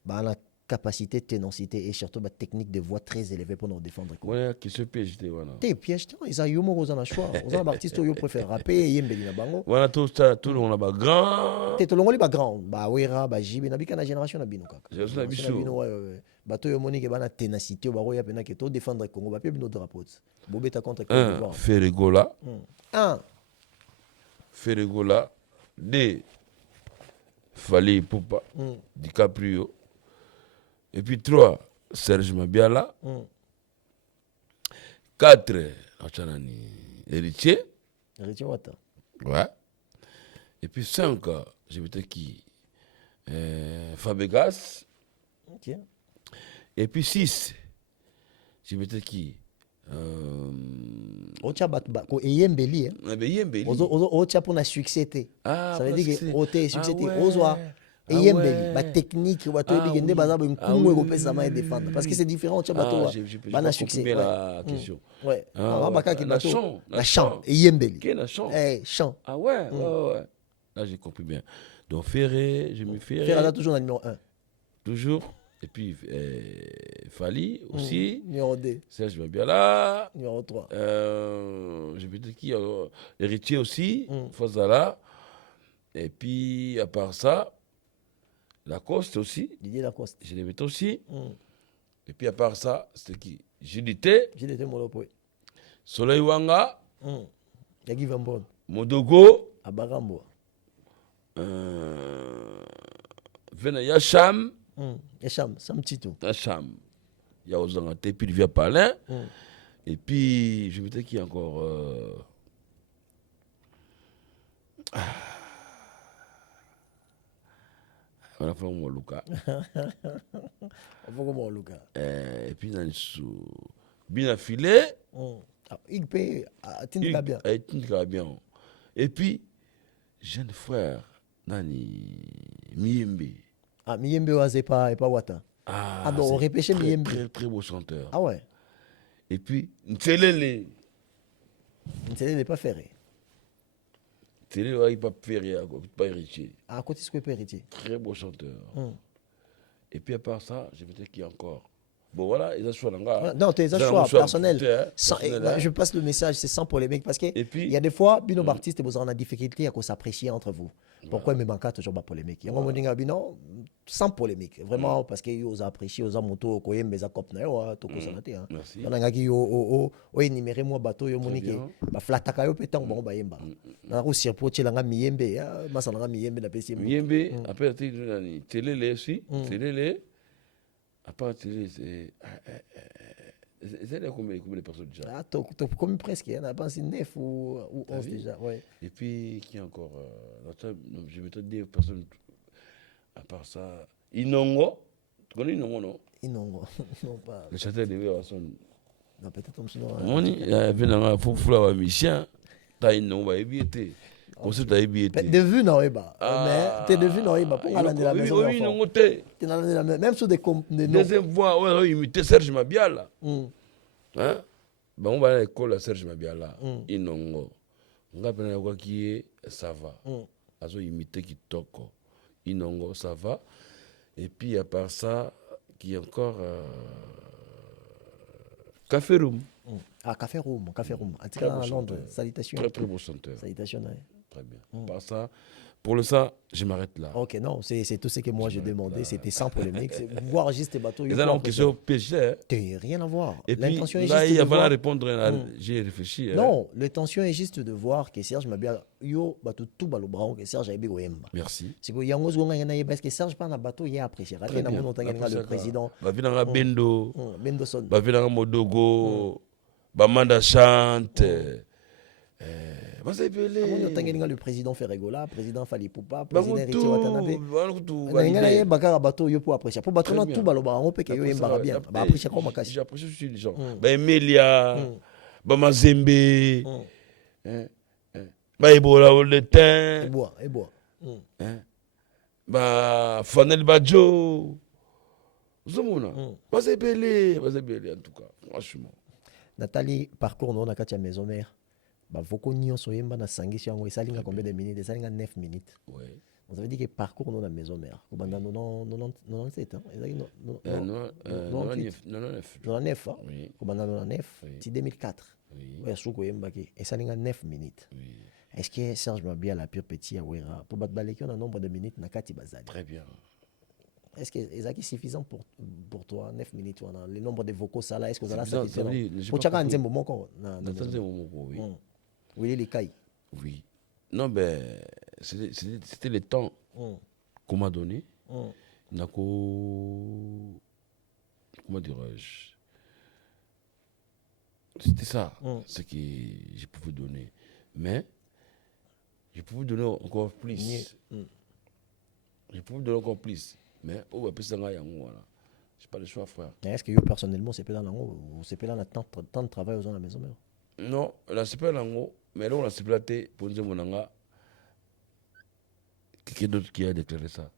ba la capacité ténacité et surtout ba technique de voix très élevée pour nous défendre quoi ouais qui se piège te voilà te piège te ils a yo moko za na choix aux artistes yo préfèrent rapper yembeli na bango voilà tout ça tout le monde ba grand te to longoli ba grand ba wera ba jibe na bika na génération na bino kaka génération na biso ouais bato yo monique ba na ténacité ba roya pena que to défendre Congo ba pe bino drapeau bobeta contre Côte d'Ivoire Ferregola Ferregola 2 Fally Ipupa DiCaprio et puis 3 Serge Mabiala 4 Achanani héritier Wata ouais et puis 5 je vais te qui Fabregas ok et puis 6 je vais te qui ocha bat ko eyembeli yembeli ocha pour na succès te ça veut dire que ote succès te ozwa eyembeli ba technique bato bigende baza ba nkumu ko pesa ma défendre parce que c'est différent ocha bato ba na succès la question ouais on va pas qui bato la chant eyembeli qui la chant chant ah ouais là j'ai compris bien donc Ferré je me Ferré là toujours le numéro 1 toujours. Et puis, Fally aussi. Numéro 2. Serge Mabiala. Numéro 3. Je vais dire qui héritier aussi. Fazala. Et puis, à part ça, Lacoste aussi. Didier Lacoste. Je les mets aussi. Et puis, à part ça, c'était qui Judité. Judité Molopoe. Soleil Wanga. Yagi Vambon. Modogo. Abarambo. Vena Yacham. Yacham, Sam Tito. Yacham. Il y a Ozangate, puis il vient Palin. Et puis, je me dis qu'il y a encore. On a fait un Luka. Et puis, dans le sous. Bien affilé. Il paye. Tindika bien. Et puis, jeune frère, Nani Miyembe. Ah, Miyembe Wazepa et pas Wata. Ah, donc on répéchait Miyembe. Très, très beau chanteur. Ah ouais. Et puis, Ntelele. Ntelele n'est pas ferré. Ntelele n'est pas ferré, pas héritier. Ah, côté ce que peut héritier. Très beau chanteur. Et puis, à part ça, je vais dire qu'il y a encore. Bon, voilà, ils ont choix. Non, tu as choix personnel. Je passe le message, c'est sans polémique. Parce qu'il y a des fois, Bino Bartiste, vous avez difficulté à s'apprécier entre vous. Pourquoi me manque toujours pas polémique? Il y a un moment donné, sans polémique. Vraiment, parce que vous appréciez, vous avez moto, vous avez des copes, vous avez tout ça. Merci. Il y a qui ont énuméré moi bateau, yo monique, ba flataka yo pétang bon ba yemba. Na ko sirpo tshela nga miyembe, masala nga miyembe na pesi. Miyembe, après télé aussi, télé. À part télé, c'est là combien de personnes déjà? Ah, comme presque, il y en a pas 9 ou 11 déjà. Ouais. Et puis, qui encore je vais te dire personne. À part ça, Inongo. Tu connais Inongo, non? Inongo, non pas. Le chanteur de Wéwason. Non, peut-être comme sinon. Moni, il y avait un fou mission. T'as une nom, concept à De vue, non, mais t'es de vue, non, pour aller dans la maison. Oui, non, t'es. Même sur des Deuxième fois, ouais, imiter Serge Mabiala. Hein? Ben, on va à l'école à Serge Mabiala. Inongo. On va apprendre quoi qui est, ça va. Azo imiter qui toque. Inongo, ça va. Et puis, à part ça, qui est encore. Café Room. Ah, Café Room. En tout cas, à Londres. Salutations. Très, très beau chanteur. Salutations. Très bien. Par ça, pour le ça, je m'arrête là. Ok, non, c'est tout ce que moi j'ai demandé. C'était sans polémique. Voir juste les bateaux. Ils ont une question péché. Rien à voir. Et puis, l'intention est là, juste il va de falloir voir... répondre. J'ai réfléchi. Non, l'intention est juste de voir que Serge m'a bien. Yo, bateau tout balobran, que Serge a bien goyemba. Merci. C'est que Yango Zonga yana parce que Serge pas na bateau, il a apprécié. Très bien. Le président. Va venir dans Bendo. Bendo Son. Va venir dans Modogo. Bamanda chante. Le président Ferregola, président Fali Poupa, président Richie Tout. Watanabe. Bakara bateau yo pour apprécier. Pour bateau na tout balobran, on peut que yo yemba bien. Ba apprécier comme makasi. J'apprécie aussi les gens. Ba Emelia, ba Mazembe. Ba Ebola le teint. Et bois. Ba Fanel Badjo. Zomona. Bazebele en tout cas, franchement. Nathalie, parcours non na katia maison mère. Bah voko nyonso yemba na sangisi yango esalinga combien de minutes? Esalinga 9 minutes. Ouais. On avait dit que parcours non na maison mère. Kobanda 97 hein. Ezali 99 hein. Kobanda 99 ti 2004. Ouais, souko yemba ke esalinga 9 minutes. Est-ce que Serge Mabia la pire petit à Wera pour battre baleki on a nombre de minutes na kati bazali? Très bien. Est-ce que c'est suffisant pour toi 9 minutes le nombre de vocaux ça là est-ce que vous allez satisfaire pour chacun un moment qu'on oui. Oui, les cailles. Oui. Non, ben, c'était le temps qu'on m'a donné. Comment dirais-je? C'était ça, ce que je pouvais donner. Mais, je pouvais donner encore plus. Je pouvais donner encore plus. Mais, oh, c'est ça, j'ai pas le choix, frère. Est-ce que personnellement, c'est pas dans l'angle ou c'est pas dans temps de travail aux gens à la maison? Non, là, c'est pas dans l'angle. Mais là, on a supplanté pour nous dire mon quelqu'un d'autre qui a déclaré ça.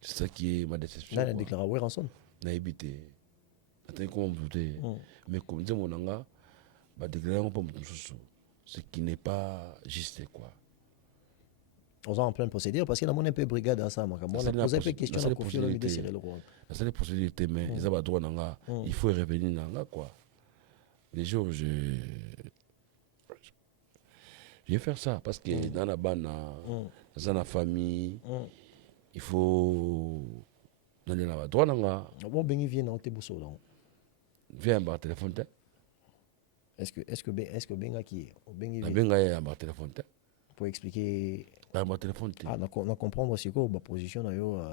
C'est ça qui est ma déception. Là, il a déclaré oui, rançon. Il a évité. Attends, comment me douter. Mais comme dit mon anga, bah déclarer pas mon ce qui n'est pas juste quoi. On est en pleine procédure parce qu'il y a un peu de brigade à ça. Moi, on a posé un peu de questions à confier le milieu Cyril Leroy. C'est les procédures, mais ils ont droit d'anga. Il faut revenir d'anga quoi. Les jours, je vais faire ça parce que dans la bande, dans la famille, il faut donner la droit d'anga. Bon, ben il vient dans tes boussoles. Viens par téléphone. Est-ce que Benga qui est Benga est par téléphone. Pour expliquer. Par téléphone. On comprend aussi que ma position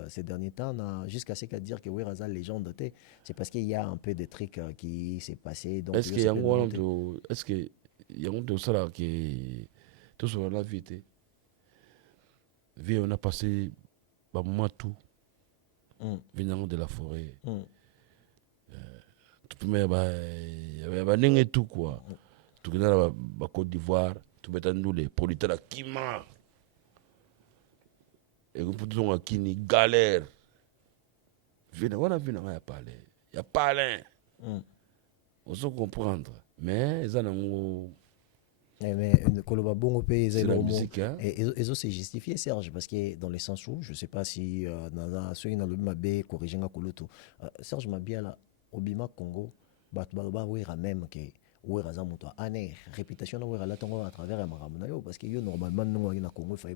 ces derniers temps, jusqu'à ce qu'à dire que oui, Raza légende, c'est parce qu'il y a un peu de trucs qui s'est passé. Est-ce qu'il y a un de ça qui tout sur la vie? On a passé moi tout venant de la forêt. Tout mais bah tout quoi. Tout dans la Côte d'Ivoire, tout mettant nous les producteurs à Kima. Et vous pouvez dire qu'il y a une galère. On a vu, il y a pas l'un. On peut comprendre. Mais ils ont mais c'est la musique. Et ça, c'est justifié, Serge, parce que dans le sens où, je ne sais pas si ceux qui ont le Mabé corrigé Serge Mabia, là, au Bima Congo, oui, même que oui, réputation à travers parce que normalement, nous, au Congo, il faut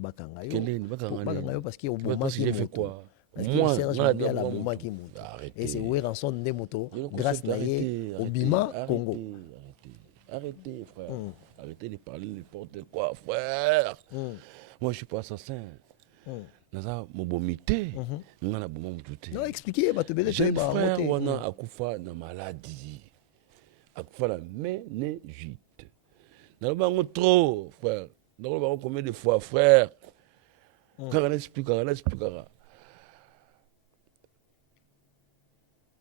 parce que au moment j'ai fait quoi? Moi, Serge Mabia, la moment qui monte. Et c'est oui, rançon de moto, grâce à au Bima Congo. Arrêtez, frère. Arrêtez de parler n'importe quoi, frère. Moi, je ne suis pas assassin. Non, expliquez, jeune frère, on a akufa na maladie. Akufa la méningite. Nous avons trop, frère. Nous avons combien de fois, frère? Quand on expliquera.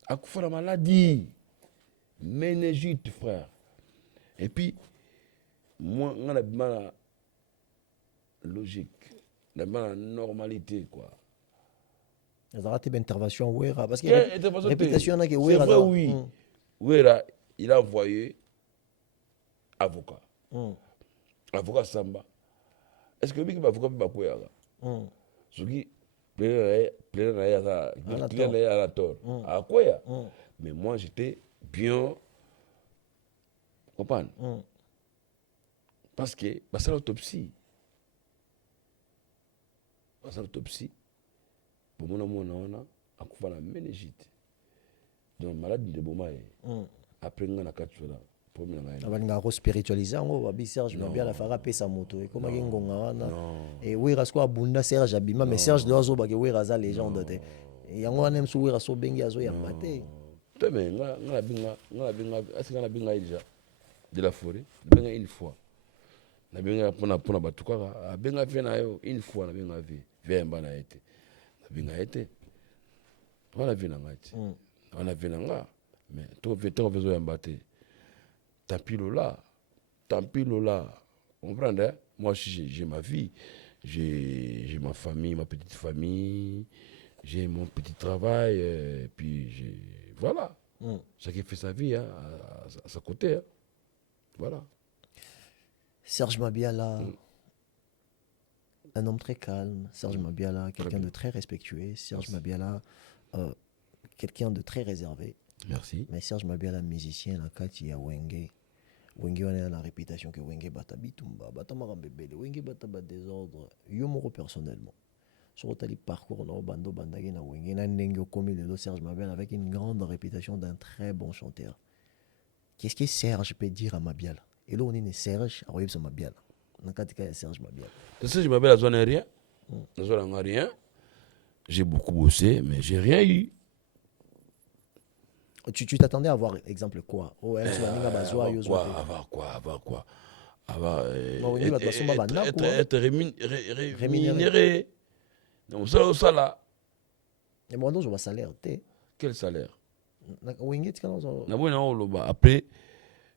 Akufa la maladie. méningite, frère. Et puis, moi, on a mal à logique, on a mal à normalité, quoi. Vous avez une intervention Ouera parce que Intervention, répétition c'est vrai, oui. Ouera, il a envoyé avocat. Avocat Samba. Est-ce que lui, avocat peut pas courir là? Ce qui plaît à la tort. À quoi? Mais moi, j'étais bien. Comprendre? Parce que c'est l'autopsie. C'est l'autopsie. Pour moi, on a la méningite. Donc, malade de Bomaye. Après, on a 4 jours là. Abalinga spiritualiser ngo babi Serge Mabia la fara pesa moto e koma ngonga wana e wira sko abunda Serge abima mais Serge dozo ba ke wira za légende te yango wana msu wira so bengi azo ya mate te mais nga binga est-ce que nga binga déjà de la forêt binga une fois na binga pona batuka binga fait na yo une fois na binga vie vemba na été na binga été on a vu na ngati on a vu na nga mais to veto vezo ya mbate. Tant pis Lola. Vous comprenez? Moi, j'ai ma vie. J'ai ma famille, ma petite famille. J'ai mon petit travail. Et puis, voilà. Chacun fait sa vie hein, à sa côté. Hein. Voilà. Serge Mabiala, un homme très calme. Serge Mabiala, quelqu'un de très respectueux. Serge Mabiala, quelqu'un de très réservé. Merci. Mais Serge Mabiala, musicien, la Kati ya Wenge. Wenge a la réputation que Wenge bata bitumba, bata marambebele, Wenge bata bat désordre. Yo moro personnellement. Sur le parcours, on a bando bandagi na Wenge, na nengo comme le Serge Mabiala avec une grande réputation d'un très bon chanteur. Qu'est-ce que Serge peut dire à Mabiala? Et là on est Serge, à Web Mabiala. Na katika Serge Mabiala. Serge Mabiala zone rien. Zone rien. J'ai beaucoup bossé, mais j'ai rien eu. Tu t'attendais à avoir exemple quoi? Avoir quoi? Être rémunéré. Donc ça là. Et moi non, je vois salaire. Quel salaire? Après,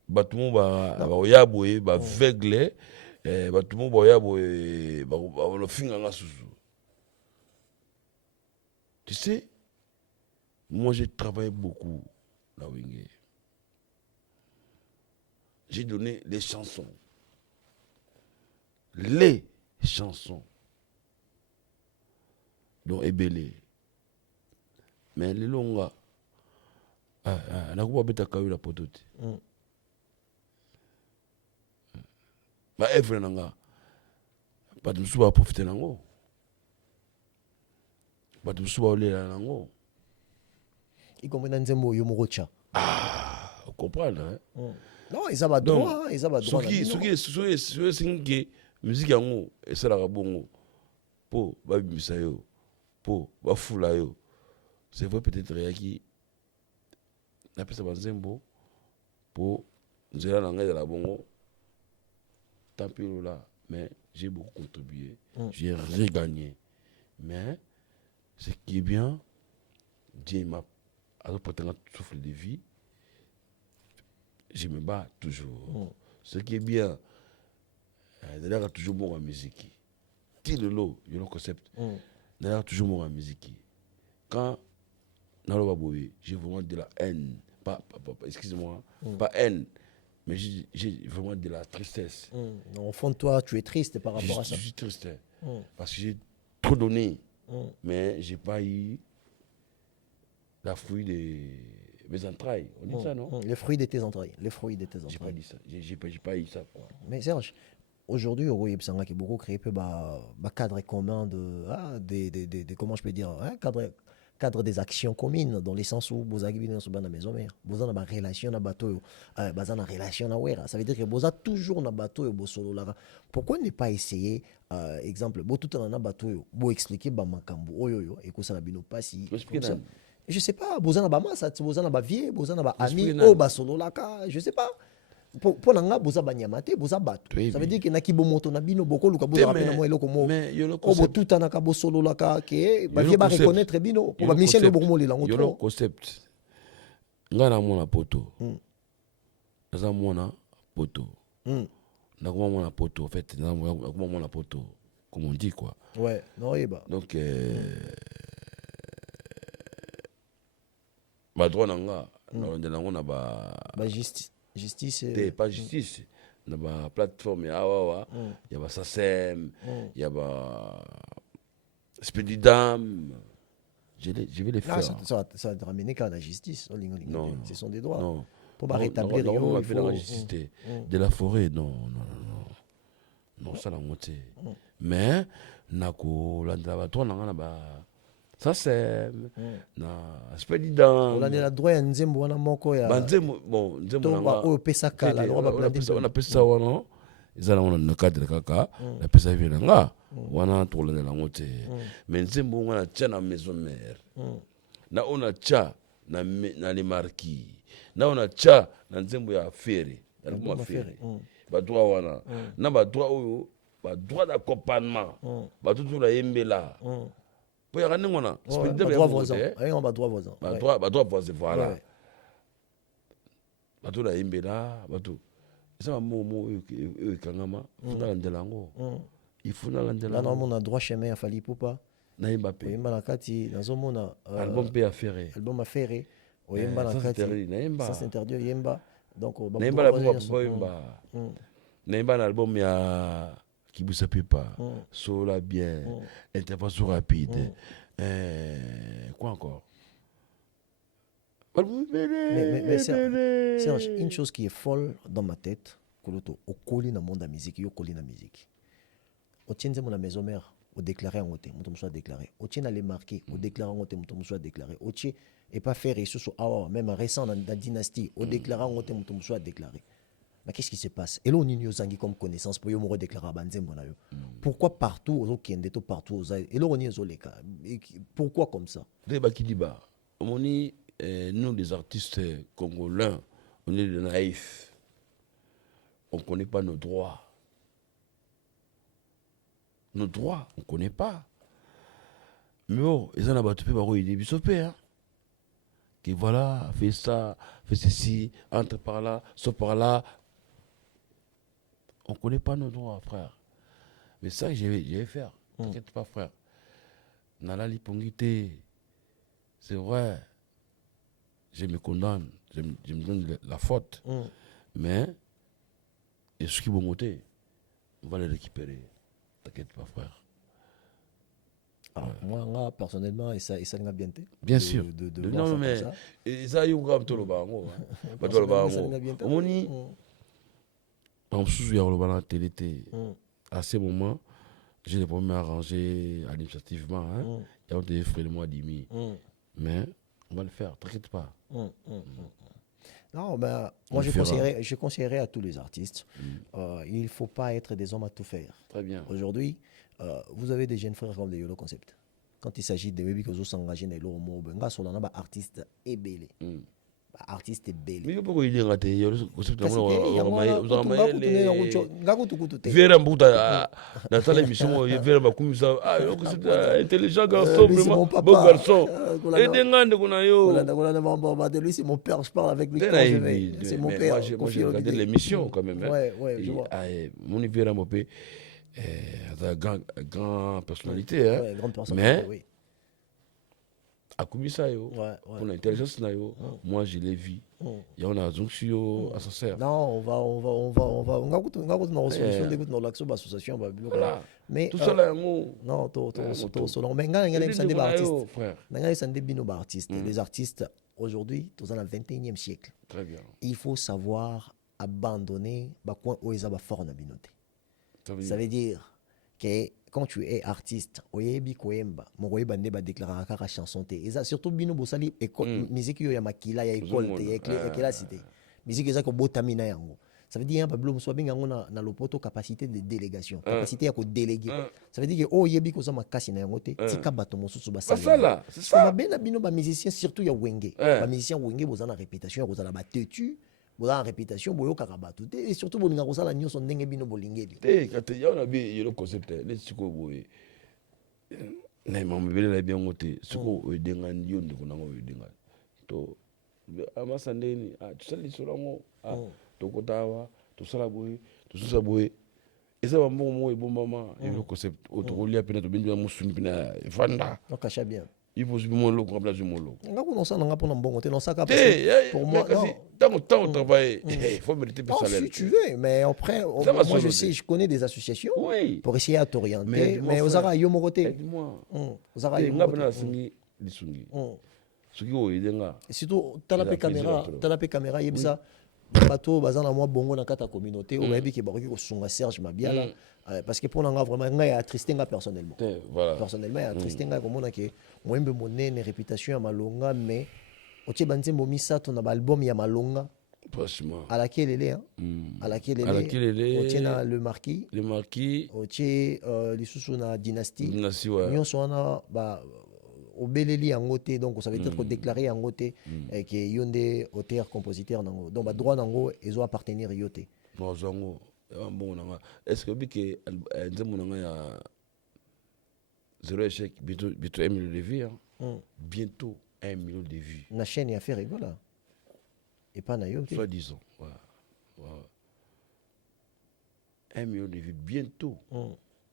batumo ba oyaboye ba vegle, batumo ba oyaboye ba lo finga nga susu. Tu sais, moi j'ai travaillé beaucoup. J'ai donné les chansons. Donc Ebele. Mais les longs na kuba beta kawi la potote. Ba evre nanga. Ba dumusu ba profiter nango. Ba dumusu ba olela nango. Il comprend nzembo yo morocha. Vous comprenez hein? Non, ils ont pas droit, ils ont pas droit. Ce qui musique yango et ça la bongo. Po ba bimisa yo. Po ba fula yo. C'est vrai peut-être qui n'a pas ça nzembo pour nzela nanga de la bongo. Tant pis là, mais j'ai beaucoup contribué. J'ai rien gagné. Mais ce qui est bien, Dieu m'a alors pour un souffle de vie, je me bats toujours. Ce qui est bien, d'ailleurs toujours bon en musique. Ti le lot, il y a le concept. D'ailleurs toujours bon en musique. Quand j'ai vraiment de la haine, excusez-moi, pas haine, mais j'ai vraiment de la tristesse. Au fond de toi, tu es triste par rapport à ça. Je suis triste parce que j'ai trop donné, mais j'ai pas eu la fruit de mes entrailles. On dit ça, non? Les fruits de tes entrailles. Les fruits de tes entrailles. J'ai pas dit ça. J'ai pas eu ça. Quoi. Mais Serge, aujourd'hui, au Yepsanga qui beaucoup créé un cadre commun de comment je peux dire, cadre des actions communes dans le sens où vous avez dans la maison mère, vous avez une relation na bateau, vous avez une relation na wera. Ça veut dire que vous avez toujours na bateau et solo là. Pourquoi ne pas essayer, exemple, vous tout en na bateau, vous expliquer ba makambo oyoyo et que ça na bino pas si. Je sais pas, vous avez ba massa, vous avez ba vie, vous avez ba ami, ba solo là je sais pas. Pour nanga boza banyamate boza bato ça veut dire que na kibo moto na bino boko luka boza na mo eloko mo ko bo tout na ka bo solo la ka ke ba vie ba reconnaître bino pour ba mission de bomo le lango trop concept nga na mona poto naza mwana poto. Nakoma mwana poto, en fait, nakoma mwana poto, comme on dit quoi. Ouais, non, bah. Donc, ba droit nanga, na ba justice. Pas justice. Na ba plateforme ya awa, ya ba SACEM, ya ba Spedidam. Je vais les faire. Ça va te ramener qu'à la justice. Non. Ce sont des droits. Non. Pour rétablir il faut la justice de la forêt. Non. Non, ça la moitié. Mais, nako landa ba toi na ba SACEM, na Spedidam. On a la droit à nzembo wana moko ya. Nzembo na o pesa kala, on a pesa wana. Ezala wana na cadre kaka, la pesa vient nga. Wana to landa la moitié. Mais nzembo wana tia na maison mère. Na ona tia na les marquis. Na ona tia na nzembo ya fere. Na kuma fere. Ba droit wana. Na ba droit oyo, ba droit d'accompagnement. Ba tout la yembela. Po ya ngona. Spécialement droit voisin. On va droit voisin. Ba droit voisin voilà. Ba tout la yembela, ba tout. Ça va momo kangama, funa landelango. Il faut landelango. Là on a droit chemin à Fali Poupa. Na Mbappé. Oyemba na kati nazomona album pe affaire. Album affaire. Oyemba na kati. Ça c'est interdit oyemba. Donc na Yemba la Yemba. Na Yemba na album ya Kibusa Pepa. Sola bien. Intervention rapide. Quoi encore? Mais Serge, une chose qui est folle dans ma tête, au colis dans le monde de la musique, au colis dans la musique. Au tien de la maison mère, au déclaré en côté, mon soit déclaré. Au tien les marqué, au déclaré en côté, mon soit déclaré. Au tien et pas faire isso sur même récent dans la dynastie, au déclaré en côté, mon soit déclaré. Mais qu'est-ce qui se passe? Et là, on y comme connaissance pour me déclarer à Banzembo. Pourquoi partout, aux autres partout, et là, on y est les cas. Pourquoi comme ça? Nous, les artistes congolais, on est des naïfs. On ne connaît pas nos droits. Nos droits, on ne connaît pas. Mais oh, ils en ont battu par des bisopés. Qui voilà, fait ça, fait ceci, entre par là, sauf par là. On ne connaît pas nos droits, frère. Mais ça, je vais faire. T'inquiète pas, frère. Nala Lipongité, c'est vrai. Je me condamne, je me donne la faute. Mais, et ce qui va monter, on va les récupérer. T'inquiète pas, frère. Moi, personnellement, et ça m'a bien été. Bien sûr. Non, mais ça y est, on tout le bango. Pas tout le bango. On y on sous la télé. À ce moment, j'ai les premiers arrangés administrativement. Et on devait faire le mois d'imi. Mais on va le faire, t'inquiète pas. Non, ben, moi je conseillerais à tous les artistes, il ne faut pas être des hommes à tout faire. Très bien. Aujourd'hui, vous avez des jeunes frères comme des Yolo Concept. Quand il s'agit de baby que vous s'engagez dans le mot, ben, on a artiste et belé. Artiste et belé. Mais pourquoi il est raté? Concept Vera Mbouta, dans ta émission, il Vera Bakumisa, c'est intelligent garçon, vraiment beau garçon. Et des gars de lui, c'est mon père, je parle avec lui quand je vais. C'est mon père. Moi, j'ai regardé l'émission quand même. Ouais, je vois. Mon Vera Mbouta, grande personnalité. Grande personnalité, oui. Akumisa yo, pour l'intelligence na yo, moi je l'ai vu. Il y a un zonxio à sa sœur. Non, on va solution d'écoute dans l'action association mais tout ça là non, mais les artistes aujourd'hui, tous dans le 21e siècle. Très bien. Il faut savoir abandonner coin où ils ont fort na binoté. Ça veut dire que quand tu es artiste, oyebi koyemba, mokoyeba nde ba déclarer kaka chanson te. Et ça surtout bino bosali école musique yo ya makila ya école te, ya classe te. Musique eza ko botamina yango. Ça veut dire Pablo Moussa benga na lopoto capacité de délégation, capacité à ko déléguer. Ça veut dire que oyebi ko za makasi na yango te, tika bato mosusu ba sala. Ça là, c'est ça. Ba bino ba musicien surtout ya wenge. Ba musicien wenge bozana réputation, bozana ba têtu. Bola réputation boyo karabatu et surtout bolinga kosala nyonso ndenge bino bolingeli kate ya na bi yelo concept les siko boye na mamebele la bien ngote siko odenga ndio ndiko nango odenga to amasa ndeni tosala lisolo yango tokota awa tosala boye tosusa boye eza bambongo moko ebombama elo concept oyo tokolia mpena tobendi mosuni mpena evanda okacha bien il faut suivre mon logo comme ça mon logo nga kuna osala nga mpona mbongo te nosaka pour moi non tant au travail il faut mériter le salaire si tu veux mais après moi je sais je connais des associations pour essayer à t'orienter mais ozara yo moko te ozara yo moko te singi lisungi soki oyede nga surtout tala pe caméra yebisa bato baza na mwa bongo na kata communauté oyebi ke bakoki kosunga Serge Mabiala parce que pour nga vraiment nga ya attristé nga personnellement ya attristé nga komona ke moyembe monene réputation ya malonga mais otie banzembo misato na album ya malonga franchement à laquelle otie na le marquis otie lisusu na dynastie nyonso wana ba obeleli yango te donc ça veut dire que déclarer yango te que yonde auteur compositeur nango donc ba droit nango ezo appartenir yote bon zango bon nanga est-ce que bike nzembo nanga ya zéro échec bientôt 1 million de vues bientôt 1 million de vues na chaîne ya fait rigola et pas na yo soit disons 1 million de vues bientôt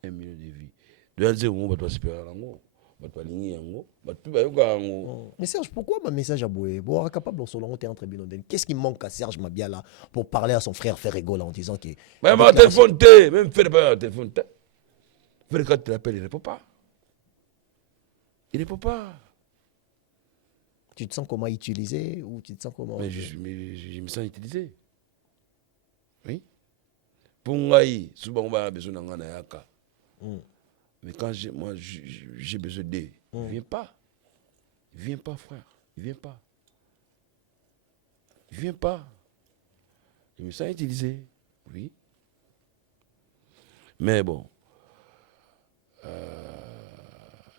1 million de vues de nzembo ba doit espérer nango. Mais Serge, pourquoi ma message à Boé bon, capable de solo entre Binonden. Qu'est-ce qui manque à Serge Mabiala pour parler à son frère Ferregola en disant que. Mais ma téléphone T, même faire pas un téléphone T. Faire quand tu l'appelles, il répond pas. Il répond pas. Tu te sens comment utiliser ou tu te sens comment. Mais je me sens utilisé. Oui. Pour moi, souvent on a besoin d'un yaka. Mais quand j'ai besoin d'eux, il ne vient pas. Il ne vient pas, frère. Il ne vient pas. Il ne vient pas. Je me sens utilisé. Oui. Mais bon.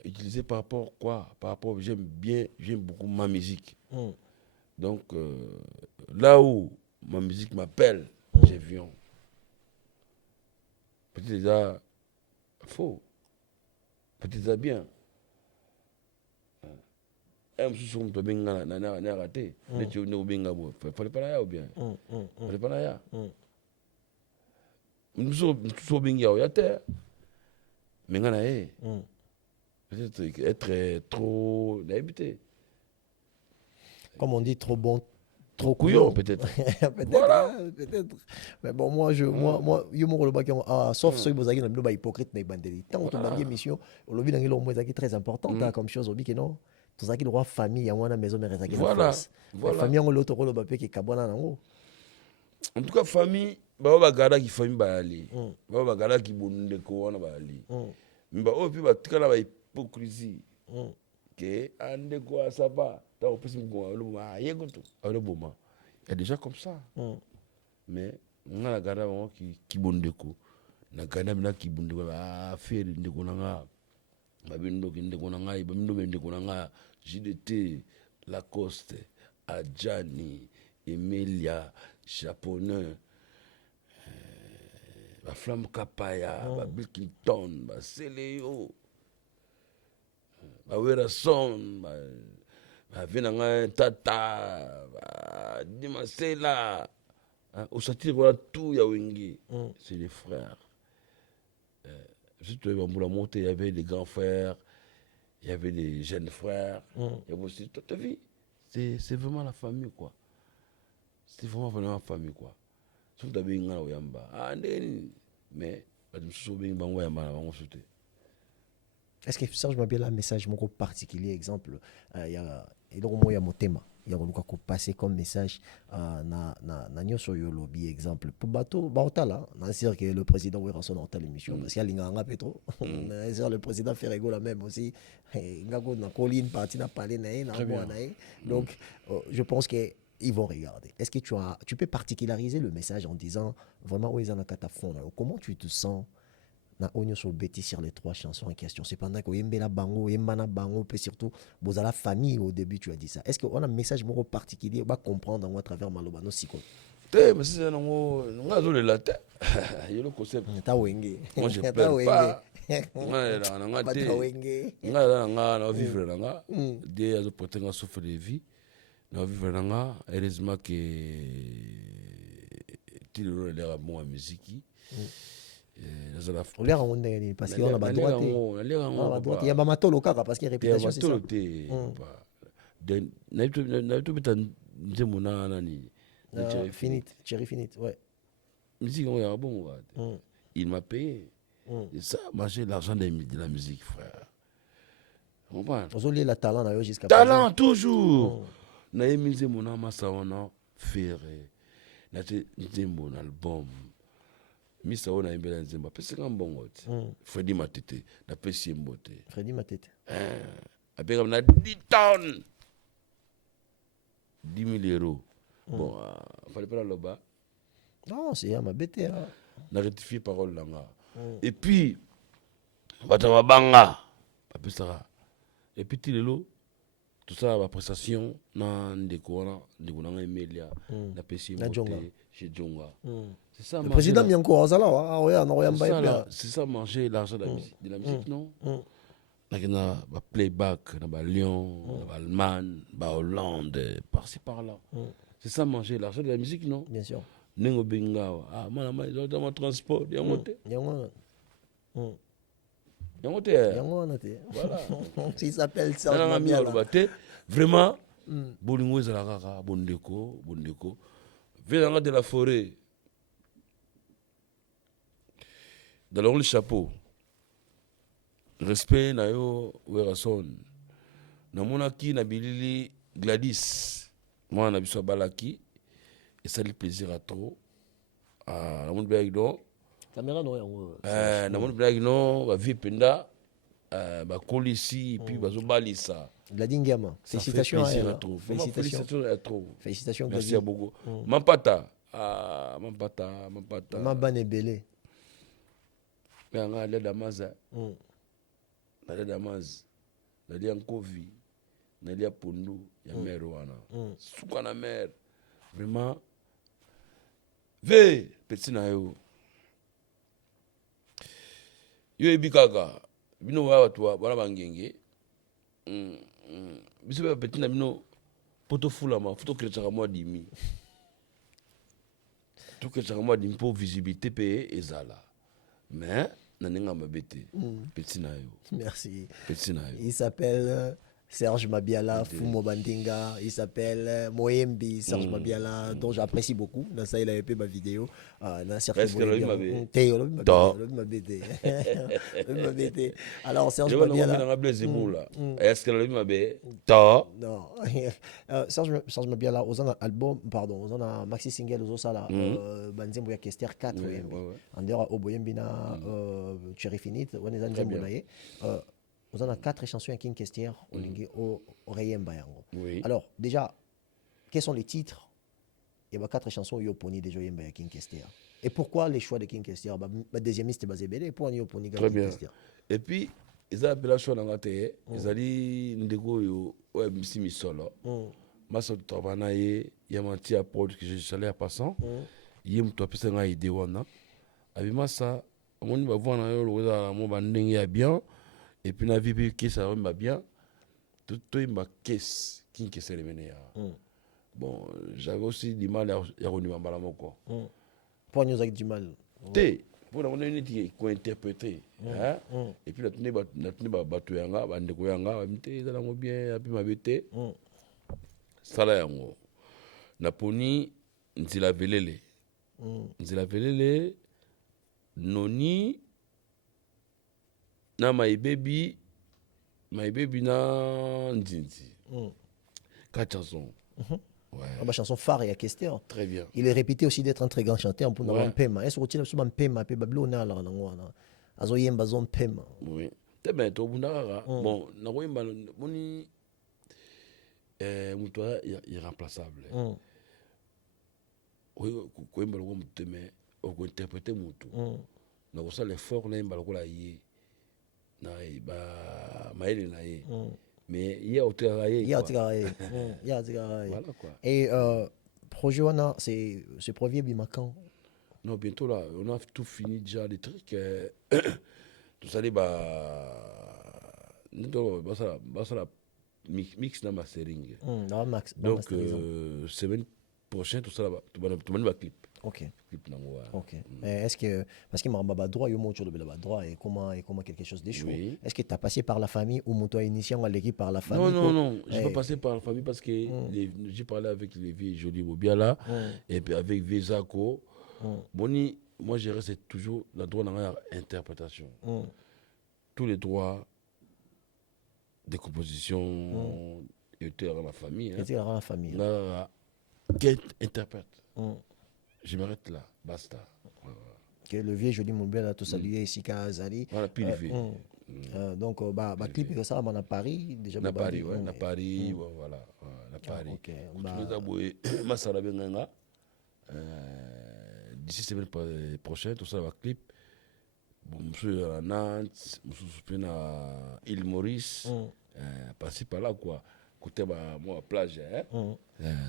Utilisé par rapport à quoi? Par rapport, j'aime beaucoup ma musique. Donc, là où ma musique m'appelle, je viens. Peut-être déjà faux. Peut-être bien. Un sous to benga na raté. Ne tu ne benga bo. Fallait pas là ou bien. Fallait pas là. Nous so benga ou ya terre. Menga na peut-être être trop d'habité. Comme on dit trop bon. Trop couillon peut-être. Peut-être, voilà. Peut-être. Mais bon, moi, yo mo le baki sauf ceux qui bozaki na ba hypocrite na bandeli. Tant que tu émission, au lobby dans le mot très important comme chose obi que non. Tout ça qui droit famille, à la maison mais rezaki na force. Voilà. Famille on l'autre rôle ba pe ki kabona nango. En tout cas famille, ba gada ki famille ba ali. Ba gada ki bonde ko wana ba ali. Mba opi ba tikala ba hypocrisie. Que ande quoi ça va t'as au plus il y a déjà comme ça mais on a la garde qui bonde ko na garde na qui bonde faire de ko nga babindo ki ndeko na ngai babindo ndeko na nga JDT Lacoste Adjani Emilia japonais la flamme kapaya ba Bill Clinton ba Seleo Awera son, Vinanga Tata, Dimasela, au sortir voilà tout Yawengi, c'est les frères. Surtout pour la montée, il y avait des grands frères, il y avait des jeunes frères, il y avait aussi toute la vie. C'est vraiment la famille quoi. C'est vraiment la famille quoi. Sauf que tu as Oyamba, mais tu as bien Oyamba, on se tait. Est-ce que Serge Mabiala un message mon particulier exemple il y a mon thème il y a ko passer comme message na nyoso yo lobby exemple pour bateau baotala na dire que le président oui raison dans l'émission parce qu'il y a linga petro le président fait rigoler même aussi ngako na colline partie na parler na donc je pense que ils vont regarder. Est-ce que tu peux particulariser le message en disant vraiment où ils en a catafond comment tu te sens na onyo so bêtis sur les 3 chansons en question. C'est pendant que yembela bango, yembana bango, puis surtout vous à la famille au début tu as dit ça. Est-ce qu'on a un message more particulier on va comprendre à travers Malobano Siko? Mais c'est non ngazo le latin. Il le concept. Ta wenge. Moi je pleure pas. Nga te. Nga na vivre nga. Des azo porter nga souffre de vie. na vivre nanga heureusement que tilelo lera bon musique nazala olera ngo ndenge nini parce que on a ba droit te ya ba matolo kaka parce que réputation c'est ça na to beta nzembo na nani Cherry Finite ouais musique on ya bon il m'a payé et ça manger l'argent de la musique frère comprends aujourd'hui la talent na yo jusqu'à talent toujours na emize mona masa wana ferré na nzembo na album misa ona imbela nzembo pese ngambongo Freddy Matete na pesi mbote Freddy Matete apeka na 10 tonnes 10 000 euros bon fallait pas le bas non c'est ya mabete na rectifier parole langa et puis batama banga apesaka et puis tilelo tout ça la prestation na ndeko na Emilia na pesi mbote chez Djonga c'est ça le président Mianko Azala c'est ça manger l'argent de la musique non na ba playback na ba Lyon na ba Allemagne ba Hollande par-ci par-là c'est ça manger l'argent de la musique non bien sûr nengo bengawa dans mon transport yangote voilà il s'appelle Serge Mabiala vraiment bolingo ezala kaka bondeko venanga de la forêt dans le chapeau respect na yo werason namonaki na bilili Gladys moi na biso balaki et ça lui plaisir à trop na mon blague non caméra no yango na mon blague non ba vie penda ba kolisi et puis bazo balisa Gladys Ngama félicitations à elle félicitations à trop félicitations merci à beaucoup Mampata Mabane Belé mais nga le damaza na Damas na dia Nkovi na dia Pondu ya mer wana suka na mer vraiment ve petit na yo ebikaka bino wa watu bana bangenge biso ba petit na bino poto fulama photo krecha moi dimi tout que ça moi dimi pour visibilité pe ezala mais naninga mabete petit na yo merci petit na yo il s'appelle Serge Mabiala Fumo Bandinga, il s'appelle Moembi Serge Mabiala, dont j'apprécie beaucoup. Dans ça, il a fait ma vidéo. Dans certains alors, Serge Mabiala. Est-ce que le m'avait non. Serge Mabiala, aux album, pardon, aux a maxi single, aux ça là, Banzembo ya Kester 4, en dehors au Boyembina, Cherry Finite, on est en Jambonaye. Vous en avez 4 chansons à King Kester au Rayemba. Alors, déjà, quels sont les titres? Il y a 4 chansons qui ont poni déjà à King Kester. Et pourquoi les choix de King Kester? Ma deuxième liste est basée belé pour y poni King Kester. Et puis, ils ont appelé la choix dans la télé. Ils ont dit ndego yo ouais misi solo. Maso tovana ye yamanti à prod que je salé à passant. Yem to pesa nga idée wana. Abima ça, on va voir na yo le mo banding ya bien. Et puis, la vie qui ça va bien, tout est ma caisse qui est mené. Bon, j'avais aussi du mal à revenir à Malamoko. Pour nous avec du mal. Pour la monnaie qui est interprétée. Et puis, la tenue batuyanga, bandekoyanga, amité, ça l'a bien, et puis ma bête. Ça l'a yango. Naponi, nzila velele. Nzila velele, noni. Na my baby na Ndinzi. 4 chansons. Ouais. Ma chanson phare et à Kester. Très bien. Il est répété aussi d'être un très grand chanteur pour nous pema. Est-ce que tu as un pema pe bablo na la ngwana. Azo yemba zone pema. Oui. Te ben to bundara. Bon, na ko yemba moni muto irremplaçable. Oui, ko yemba ko muteme o ko interpréter muto. Na ko ça l'effort na yemba ko la yi. Na ba maïli na ye mais il y a voilà quoi. Et projet wana c'est premier bimacan. Non, bientôt là on a tout fini déjà les trucs tout ça les bah ça mix na mastering. Max. Donc, semaine prochaine, tout ça là-bas. Tout le monde va clip. Ok. Clip nango, ouais. Ok. Est-ce que, parce qu'il m'a dit droit, il y a un droit et comment quelque chose des choses. Oui. Est-ce que tu as passé par la famille ou mon toi initié à l'équipe par la famille? Non, je n'ai pas passé par la famille parce que j'ai parlé avec les vieux Jolie Mobiala et puis avec Vezako. Boni, moi, je reste toujours le droit dans l'interprétation. Tous les droits de composition étaient dans la famille. Étaient dans la famille. Qui interprète. Je m'arrête là, basta. Que le vieux Joli Mobiala, tout salué ici, Kazali. Voilà, puis donc, clip que ça, à Paris, déjà. À Paris, ouais, à Paris, voilà. À Paris. Ok. D'ici semaine prochaine, tout ça va clip. Bon, monsieur à Nantes, monsieur à Île Maurice, passer par là, quoi. Côté moi, plage,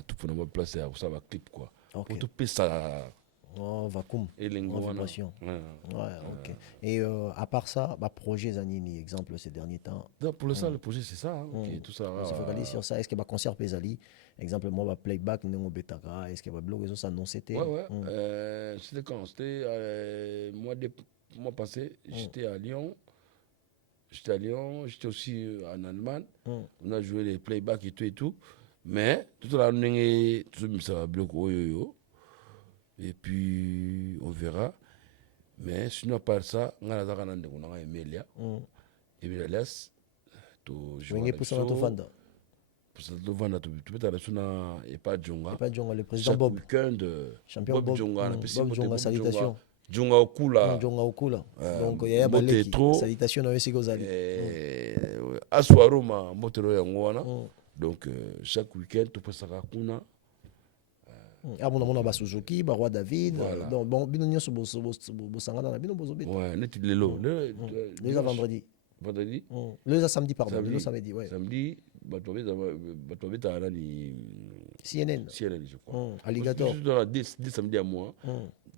tout pour moi, place, ça va clip, quoi. Pour tout payer ça. Vacuum. Et vibration. Ok. Et à part ça, projet Zanini, exemple, ces derniers temps. Donc, pour l'instant, le projet, c'est ça. Tout ça. On se focalise sur ça. Est-ce qu'il y a un concert Pesali? Exemple, moi, playback, nous, Betara. Est-ce qu'il y a un blog, ça, non, c'était. C'était quand? C'était mois passé. J'étais à Lyon. J'étais aussi en Allemagne. On a joué les playbacks et tout. Mais, tout à l'heure, ça va bloquer. Et puis, on verra. Mais sinon, à part ça, on a Emilia. Emilia laisse. Je vais pour ça, tu vendre. Pour ça, tu vendre. Tu peux aller sur et pas Djonga. Pas Djonga, le président Bob. Week-end. Champion Bob Djonga. Bob Djonga, salutation. Djonga Okula. Djonga Okula. Donc, il y a un balai. Salutation à Yossi Gozali. Aswaruma, Motero Yangwana. Donc, chaque week-end, tu peux savoir qu'on a. Mon Suzuki, Roi David. Donc, bon, Binonio Bosangana, Bino Bozobit. Ouais, net le lo. Les vendredi. Vendredi. Les samedi, pardon. Les samedi, ouais. Samedi, Batobet a CNN. CNN, je crois. Alligator. Des samedis à moi.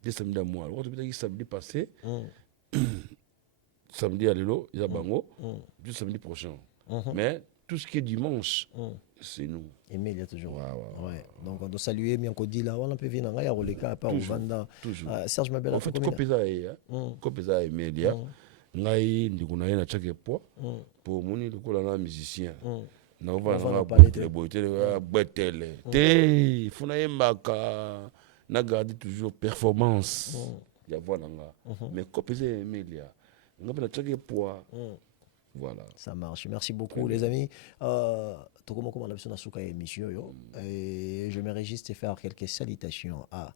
Des samedis à moi. Alors, tu samedi passé. Samedi à l'élo, il y a Bango. Du samedi prochain. Mais tout ce qui est dimanche, c'est nous. Emile, il y a toujours. Ouais. Donc, on doit saluer, mais on dit là, on peut venir à Roleka, pas au Vanda. Serge Mabel, en fait, Kopeza Emilia, ngai ndikuna na chaque poids pour moni lokola na musicien. Na va na boitele betele. Te, funa yembaka na garder toujours performance. Ya voilà nga. Mais Kopeza Emilia, nga na chaque poids. Voilà. Ça marche. Merci beaucoup, les amis. Comment la personne a souka émission, et je me réjouis de faire quelques salutations à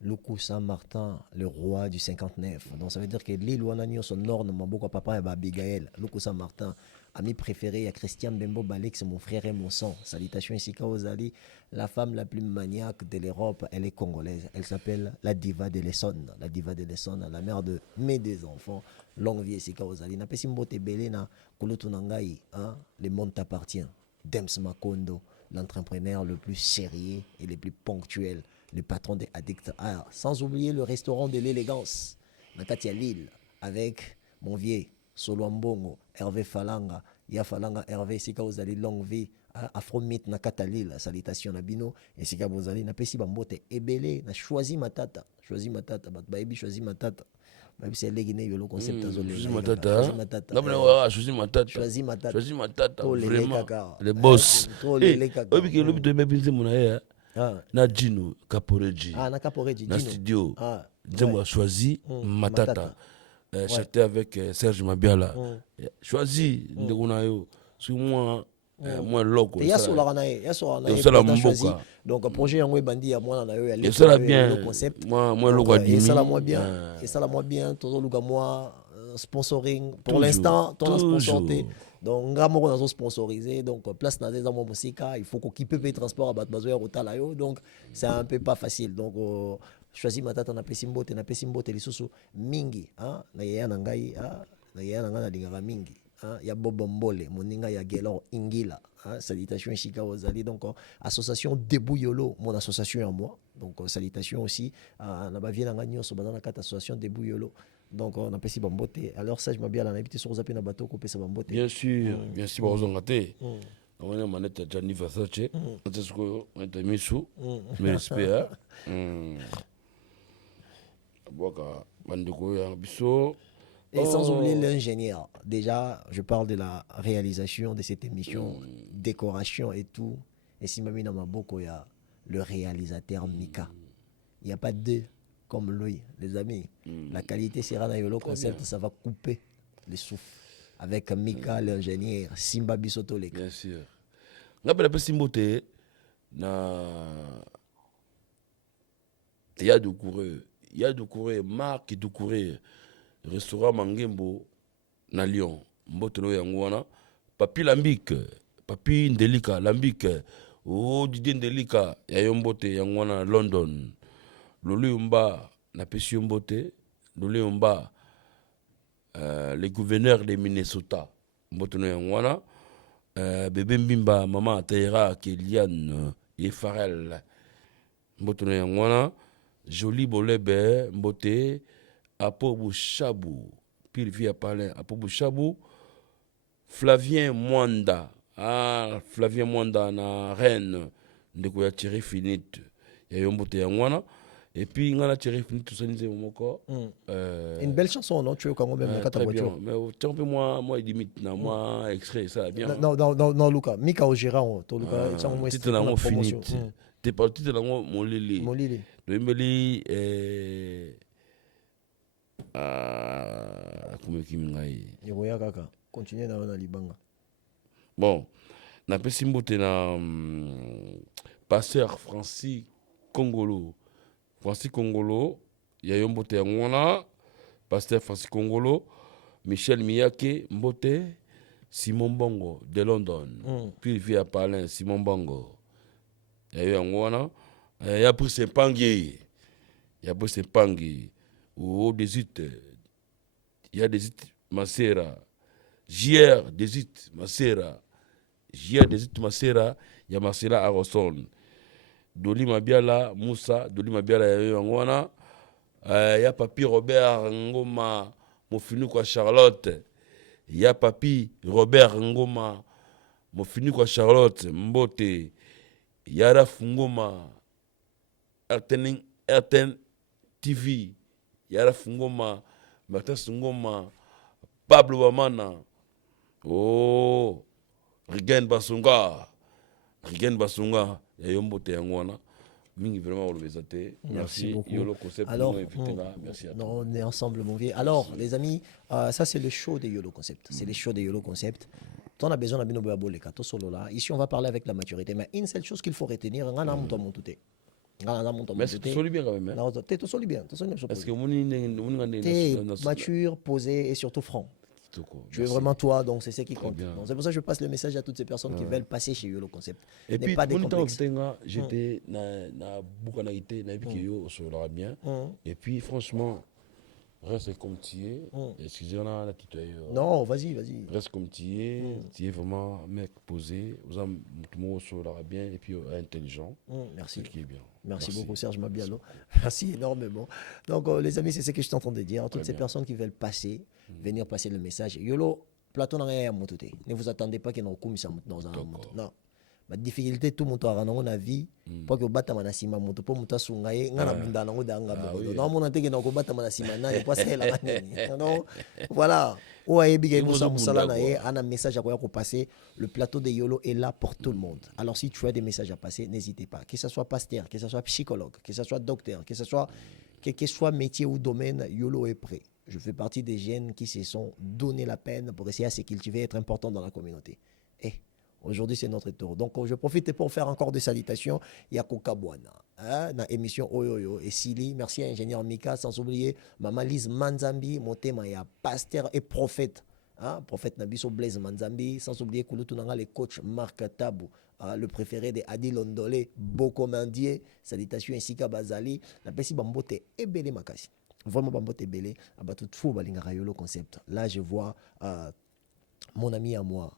Luku Saint-Martin, le roi du 59. Donc ça veut dire que l'île Wananio, son nord, mon beau papa et Abigail. Luku Saint-Martin, ami préféré, à Christian Bembo Balek, c'est mon frère et mon sang. Salutations ici, Kaozali. La femme la plus maniaque de l'Europe, elle est congolaise. Elle s'appelle la diva de l'Essonne. La diva de l'Essonne, la mère de mes deux enfants. Longue vie ici, Kaozali. Na pesimbote belena, kulutunangai, le monde t'appartient. Dems Makondo, l'entrepreneur le plus sérieux et le plus ponctuel, le patron des Addicts Art. Sans oublier le restaurant de l'élégance, Nakatia Lille, avec mon vieux Soloambongo, Hervé Falanga, Ya Falanga Hervé, Sika Ozali, longue vie, Afromite Nakata Lille, salutation Nabino, et Sika Ozali, Napesi Bambote, Ebele, na choisi matata, Baby choisi matata. Même si elle est guinéenne, le concept choisi matata. Choisi matata. Vraiment. Les boss. Na Djino Caporeji. Na Caporeji. Na studio. J'ai choisi matata. J'étais avec Serge Mabiala. Choisi Ndegunayo. Sur moi. Moi loco. Il y a sur la donc projet en web bandi à moi na yo ya le concept. Moi loco et ça la moi bien tout le moi sponsoring pour l'instant ton sponsoré donc ngamo ko nazo sponsoriser donc place na des amo musika il faut qu'on qui peut payer transport à batbazo rota la yo donc c'est un peu pas facile donc choisi matata na pesimbote lisusu mingi na ya na ngai na ya na ngana lingaka mingi ya Bobo Mbole, moninga ya Gelor Ingila, salutation Ishika Ozali, donc association Debout Yolo, mon association à moi, donc salutation aussi à Nabavie Nanganyo, Sobana Kat association Debout Yolo, donc on a pesi Bambote, alors ça je m'habille à la habité sur Zapina bateau, coupé sa Bambote. Bien sûr, Bozongate, On a manette Gianni Versace. C'est ce qu'on a mis sous. Mais respect. Et sans oublier l'ingénieur. Déjà, je parle de la réalisation de cette émission, décoration et tout. Et si Mami Namaboko, il y a le réalisateur Mika. Il n'y a pas deux comme lui, les amis. La qualité sera dans Yolo Concept, ça va couper les souffles. Avec Mika, l'ingénieur, Simba Bisoto Leka. Bien sûr. Il y a du courrier, Marc du courrier. Restaurant Mangembo na Lyon. Mbotono Yangwana. Papi Lambik, Papi Ndelika, Lambik, Didier Ndelika, Yayombote Yangwana London. Lolo Yumba, na Pesi Yombote, Lolo Yumba, le gouverneur de Minnesota, Mbotono Yangwana, Bébé Mbimba, Maman Taïra, Kéliane, et Farel, Mbotono Yangwana, Joli Bolebe, Mbote, Apo Chabou, puis via Palin, Apo Chabou, Flavien Mwanda, Flavien Mwanda na Rennes, ndeko ya Thierry Finite, ya Yombote Yangwana, et puis il y a Thierry Finite tout ça nisé moko. Une belle chanson, non? Tu veux quand même dans ta voiture. Mais un peu moi limite, moi extrait ça bien. Non, Lucas, Mika au gérant, toi Lucas, ça moi c'était dans mon Finite. T'es parti dans mon Lili. Mon Lili. Le Mbeli comment kaka continuer na libanga. Bon, na pesi mbote na pasteur Francis Congolo, ya yombote ya ngwana, pasteur Francis Congolo, Michel Miyake mbote, Simon Bongo de London, puis via Palin Simon Bongo, ya ngwana, ya Brice Pangi, ou des il y a des Masera, JR des Masera, il y a Marcela Aroson, Doli Mabiala Moussa, Doli Mabiala Yangwana, il y a Papi Robert Ngoma, Mofinu kwa Charlotte, il y a Papi Robert Ngoma, Mofinu kwa Charlotte, Mbote, il y a Raf Ngoma, RTN TV, Yara Fungoma, Matas Ngoma, Pablo Wamana, Rigen Basunga, Yayombote Yangwana, Mingi vraiment Olvezate. Merci beaucoup. Yolo Concept. Alors, merci à toi. On est ensemble, mon vieux. Alors, les amis, ça c'est le show de Yolo Concept. C'est le show de Yolo Concept. On a besoin de là. Ici, on va parler avec la maturité. Mais une seule chose qu'il faut retenir, mais c'est tout bien quand même. T'es tout bien. Parce que t'es mature, posé et surtout franc. Tu es vraiment toi, donc c'est ce qui compte. Donc, c'est pour ça que je passe le message à toutes ces personnes qui veulent passer chez Yolo Concept. Et puis, pas des complexes. j'étais na Bukanaïté, na Bikio, sur le bien. Et puis, franchement, reste comme tu es. Excusez-moi, la petite. Non, vas-y. Reste comme tu es vraiment mec posé, vous avez tout le monde sur le bien et puis intelligent. Merci. Qui est bien. Merci beaucoup, Serge Mabialo. Merci énormément. Donc, les amis, c'est ce que je suis en train de dire. Toutes ces personnes qui veulent passer, venir passer le message. Yolo, Platon n'a rien à monter. Ne vous attendez pas qu'il y ait dans un monde. Non. La difficulté, tout le monde a la vie. Pour que vous battez à Sima, pour que vous soyez voilà. Un message à passer. Le plateau de Yolo est là pour tout le monde. Alors, si tu as des messages à passer, n'hésitez pas. Que ce soit pasteur, que ce soit psychologue, que ce soit docteur, que ce soit quel que soit métier ou domaine, Yolo est prêt. Je fais partie des jeunes qui se sont donné la peine pour essayer à se cultiver et être important dans la communauté. Et aujourd'hui, c'est notre tour. Donc, je profite pour faire encore des salutations. Yako Kabwana, dans l'émission Oyoyo et Sili. Merci à ingénieur Mika, sans oublier Maman Lise Manzambi, mon thème, il y a pasteur et prophète. Prophète Nabiso Blaise Manzambi, sans oublier Kouloutounanga, le coach Marc Tabou, le préféré de Adi Londolé, Boko Mandier, salutations ainsi qu'à Bazali, la Pessi Bambote et Belé Makasi. Vraiment Bambote Belé, tout fou Balinga Yolo Concept. Là, je vois mon ami à moi,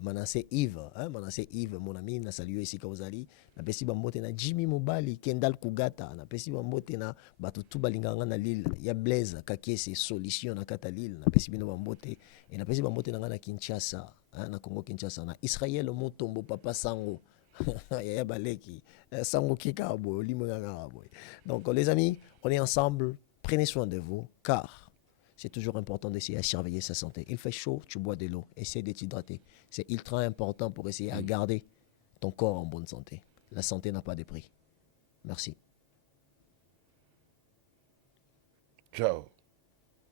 Manassé Yves, mon ami, na salué ici Kauzali. Na pesi bambote na Jimmy Mobali, Kendall Kugata, na pesi bambote na batutu balinganga na Lille, ya Blaise Kakese solution na kata Lille, na pesi bino bambote et na pesi bambote na Kinshasa, na Congo Kinshasa, na Israël Motombo Papa Sango. Yaya Baleki, Sango Kikabo, Limonagabo. Donc les amis, on est ensemble, prenez soin de vous car c'est toujours important d'essayer à surveiller sa santé. Il fait chaud, tu bois de l'eau, essaie de t'hydrater. C'est ultra important pour essayer à garder ton corps en bonne santé. La santé n'a pas de prix. Merci. Ciao.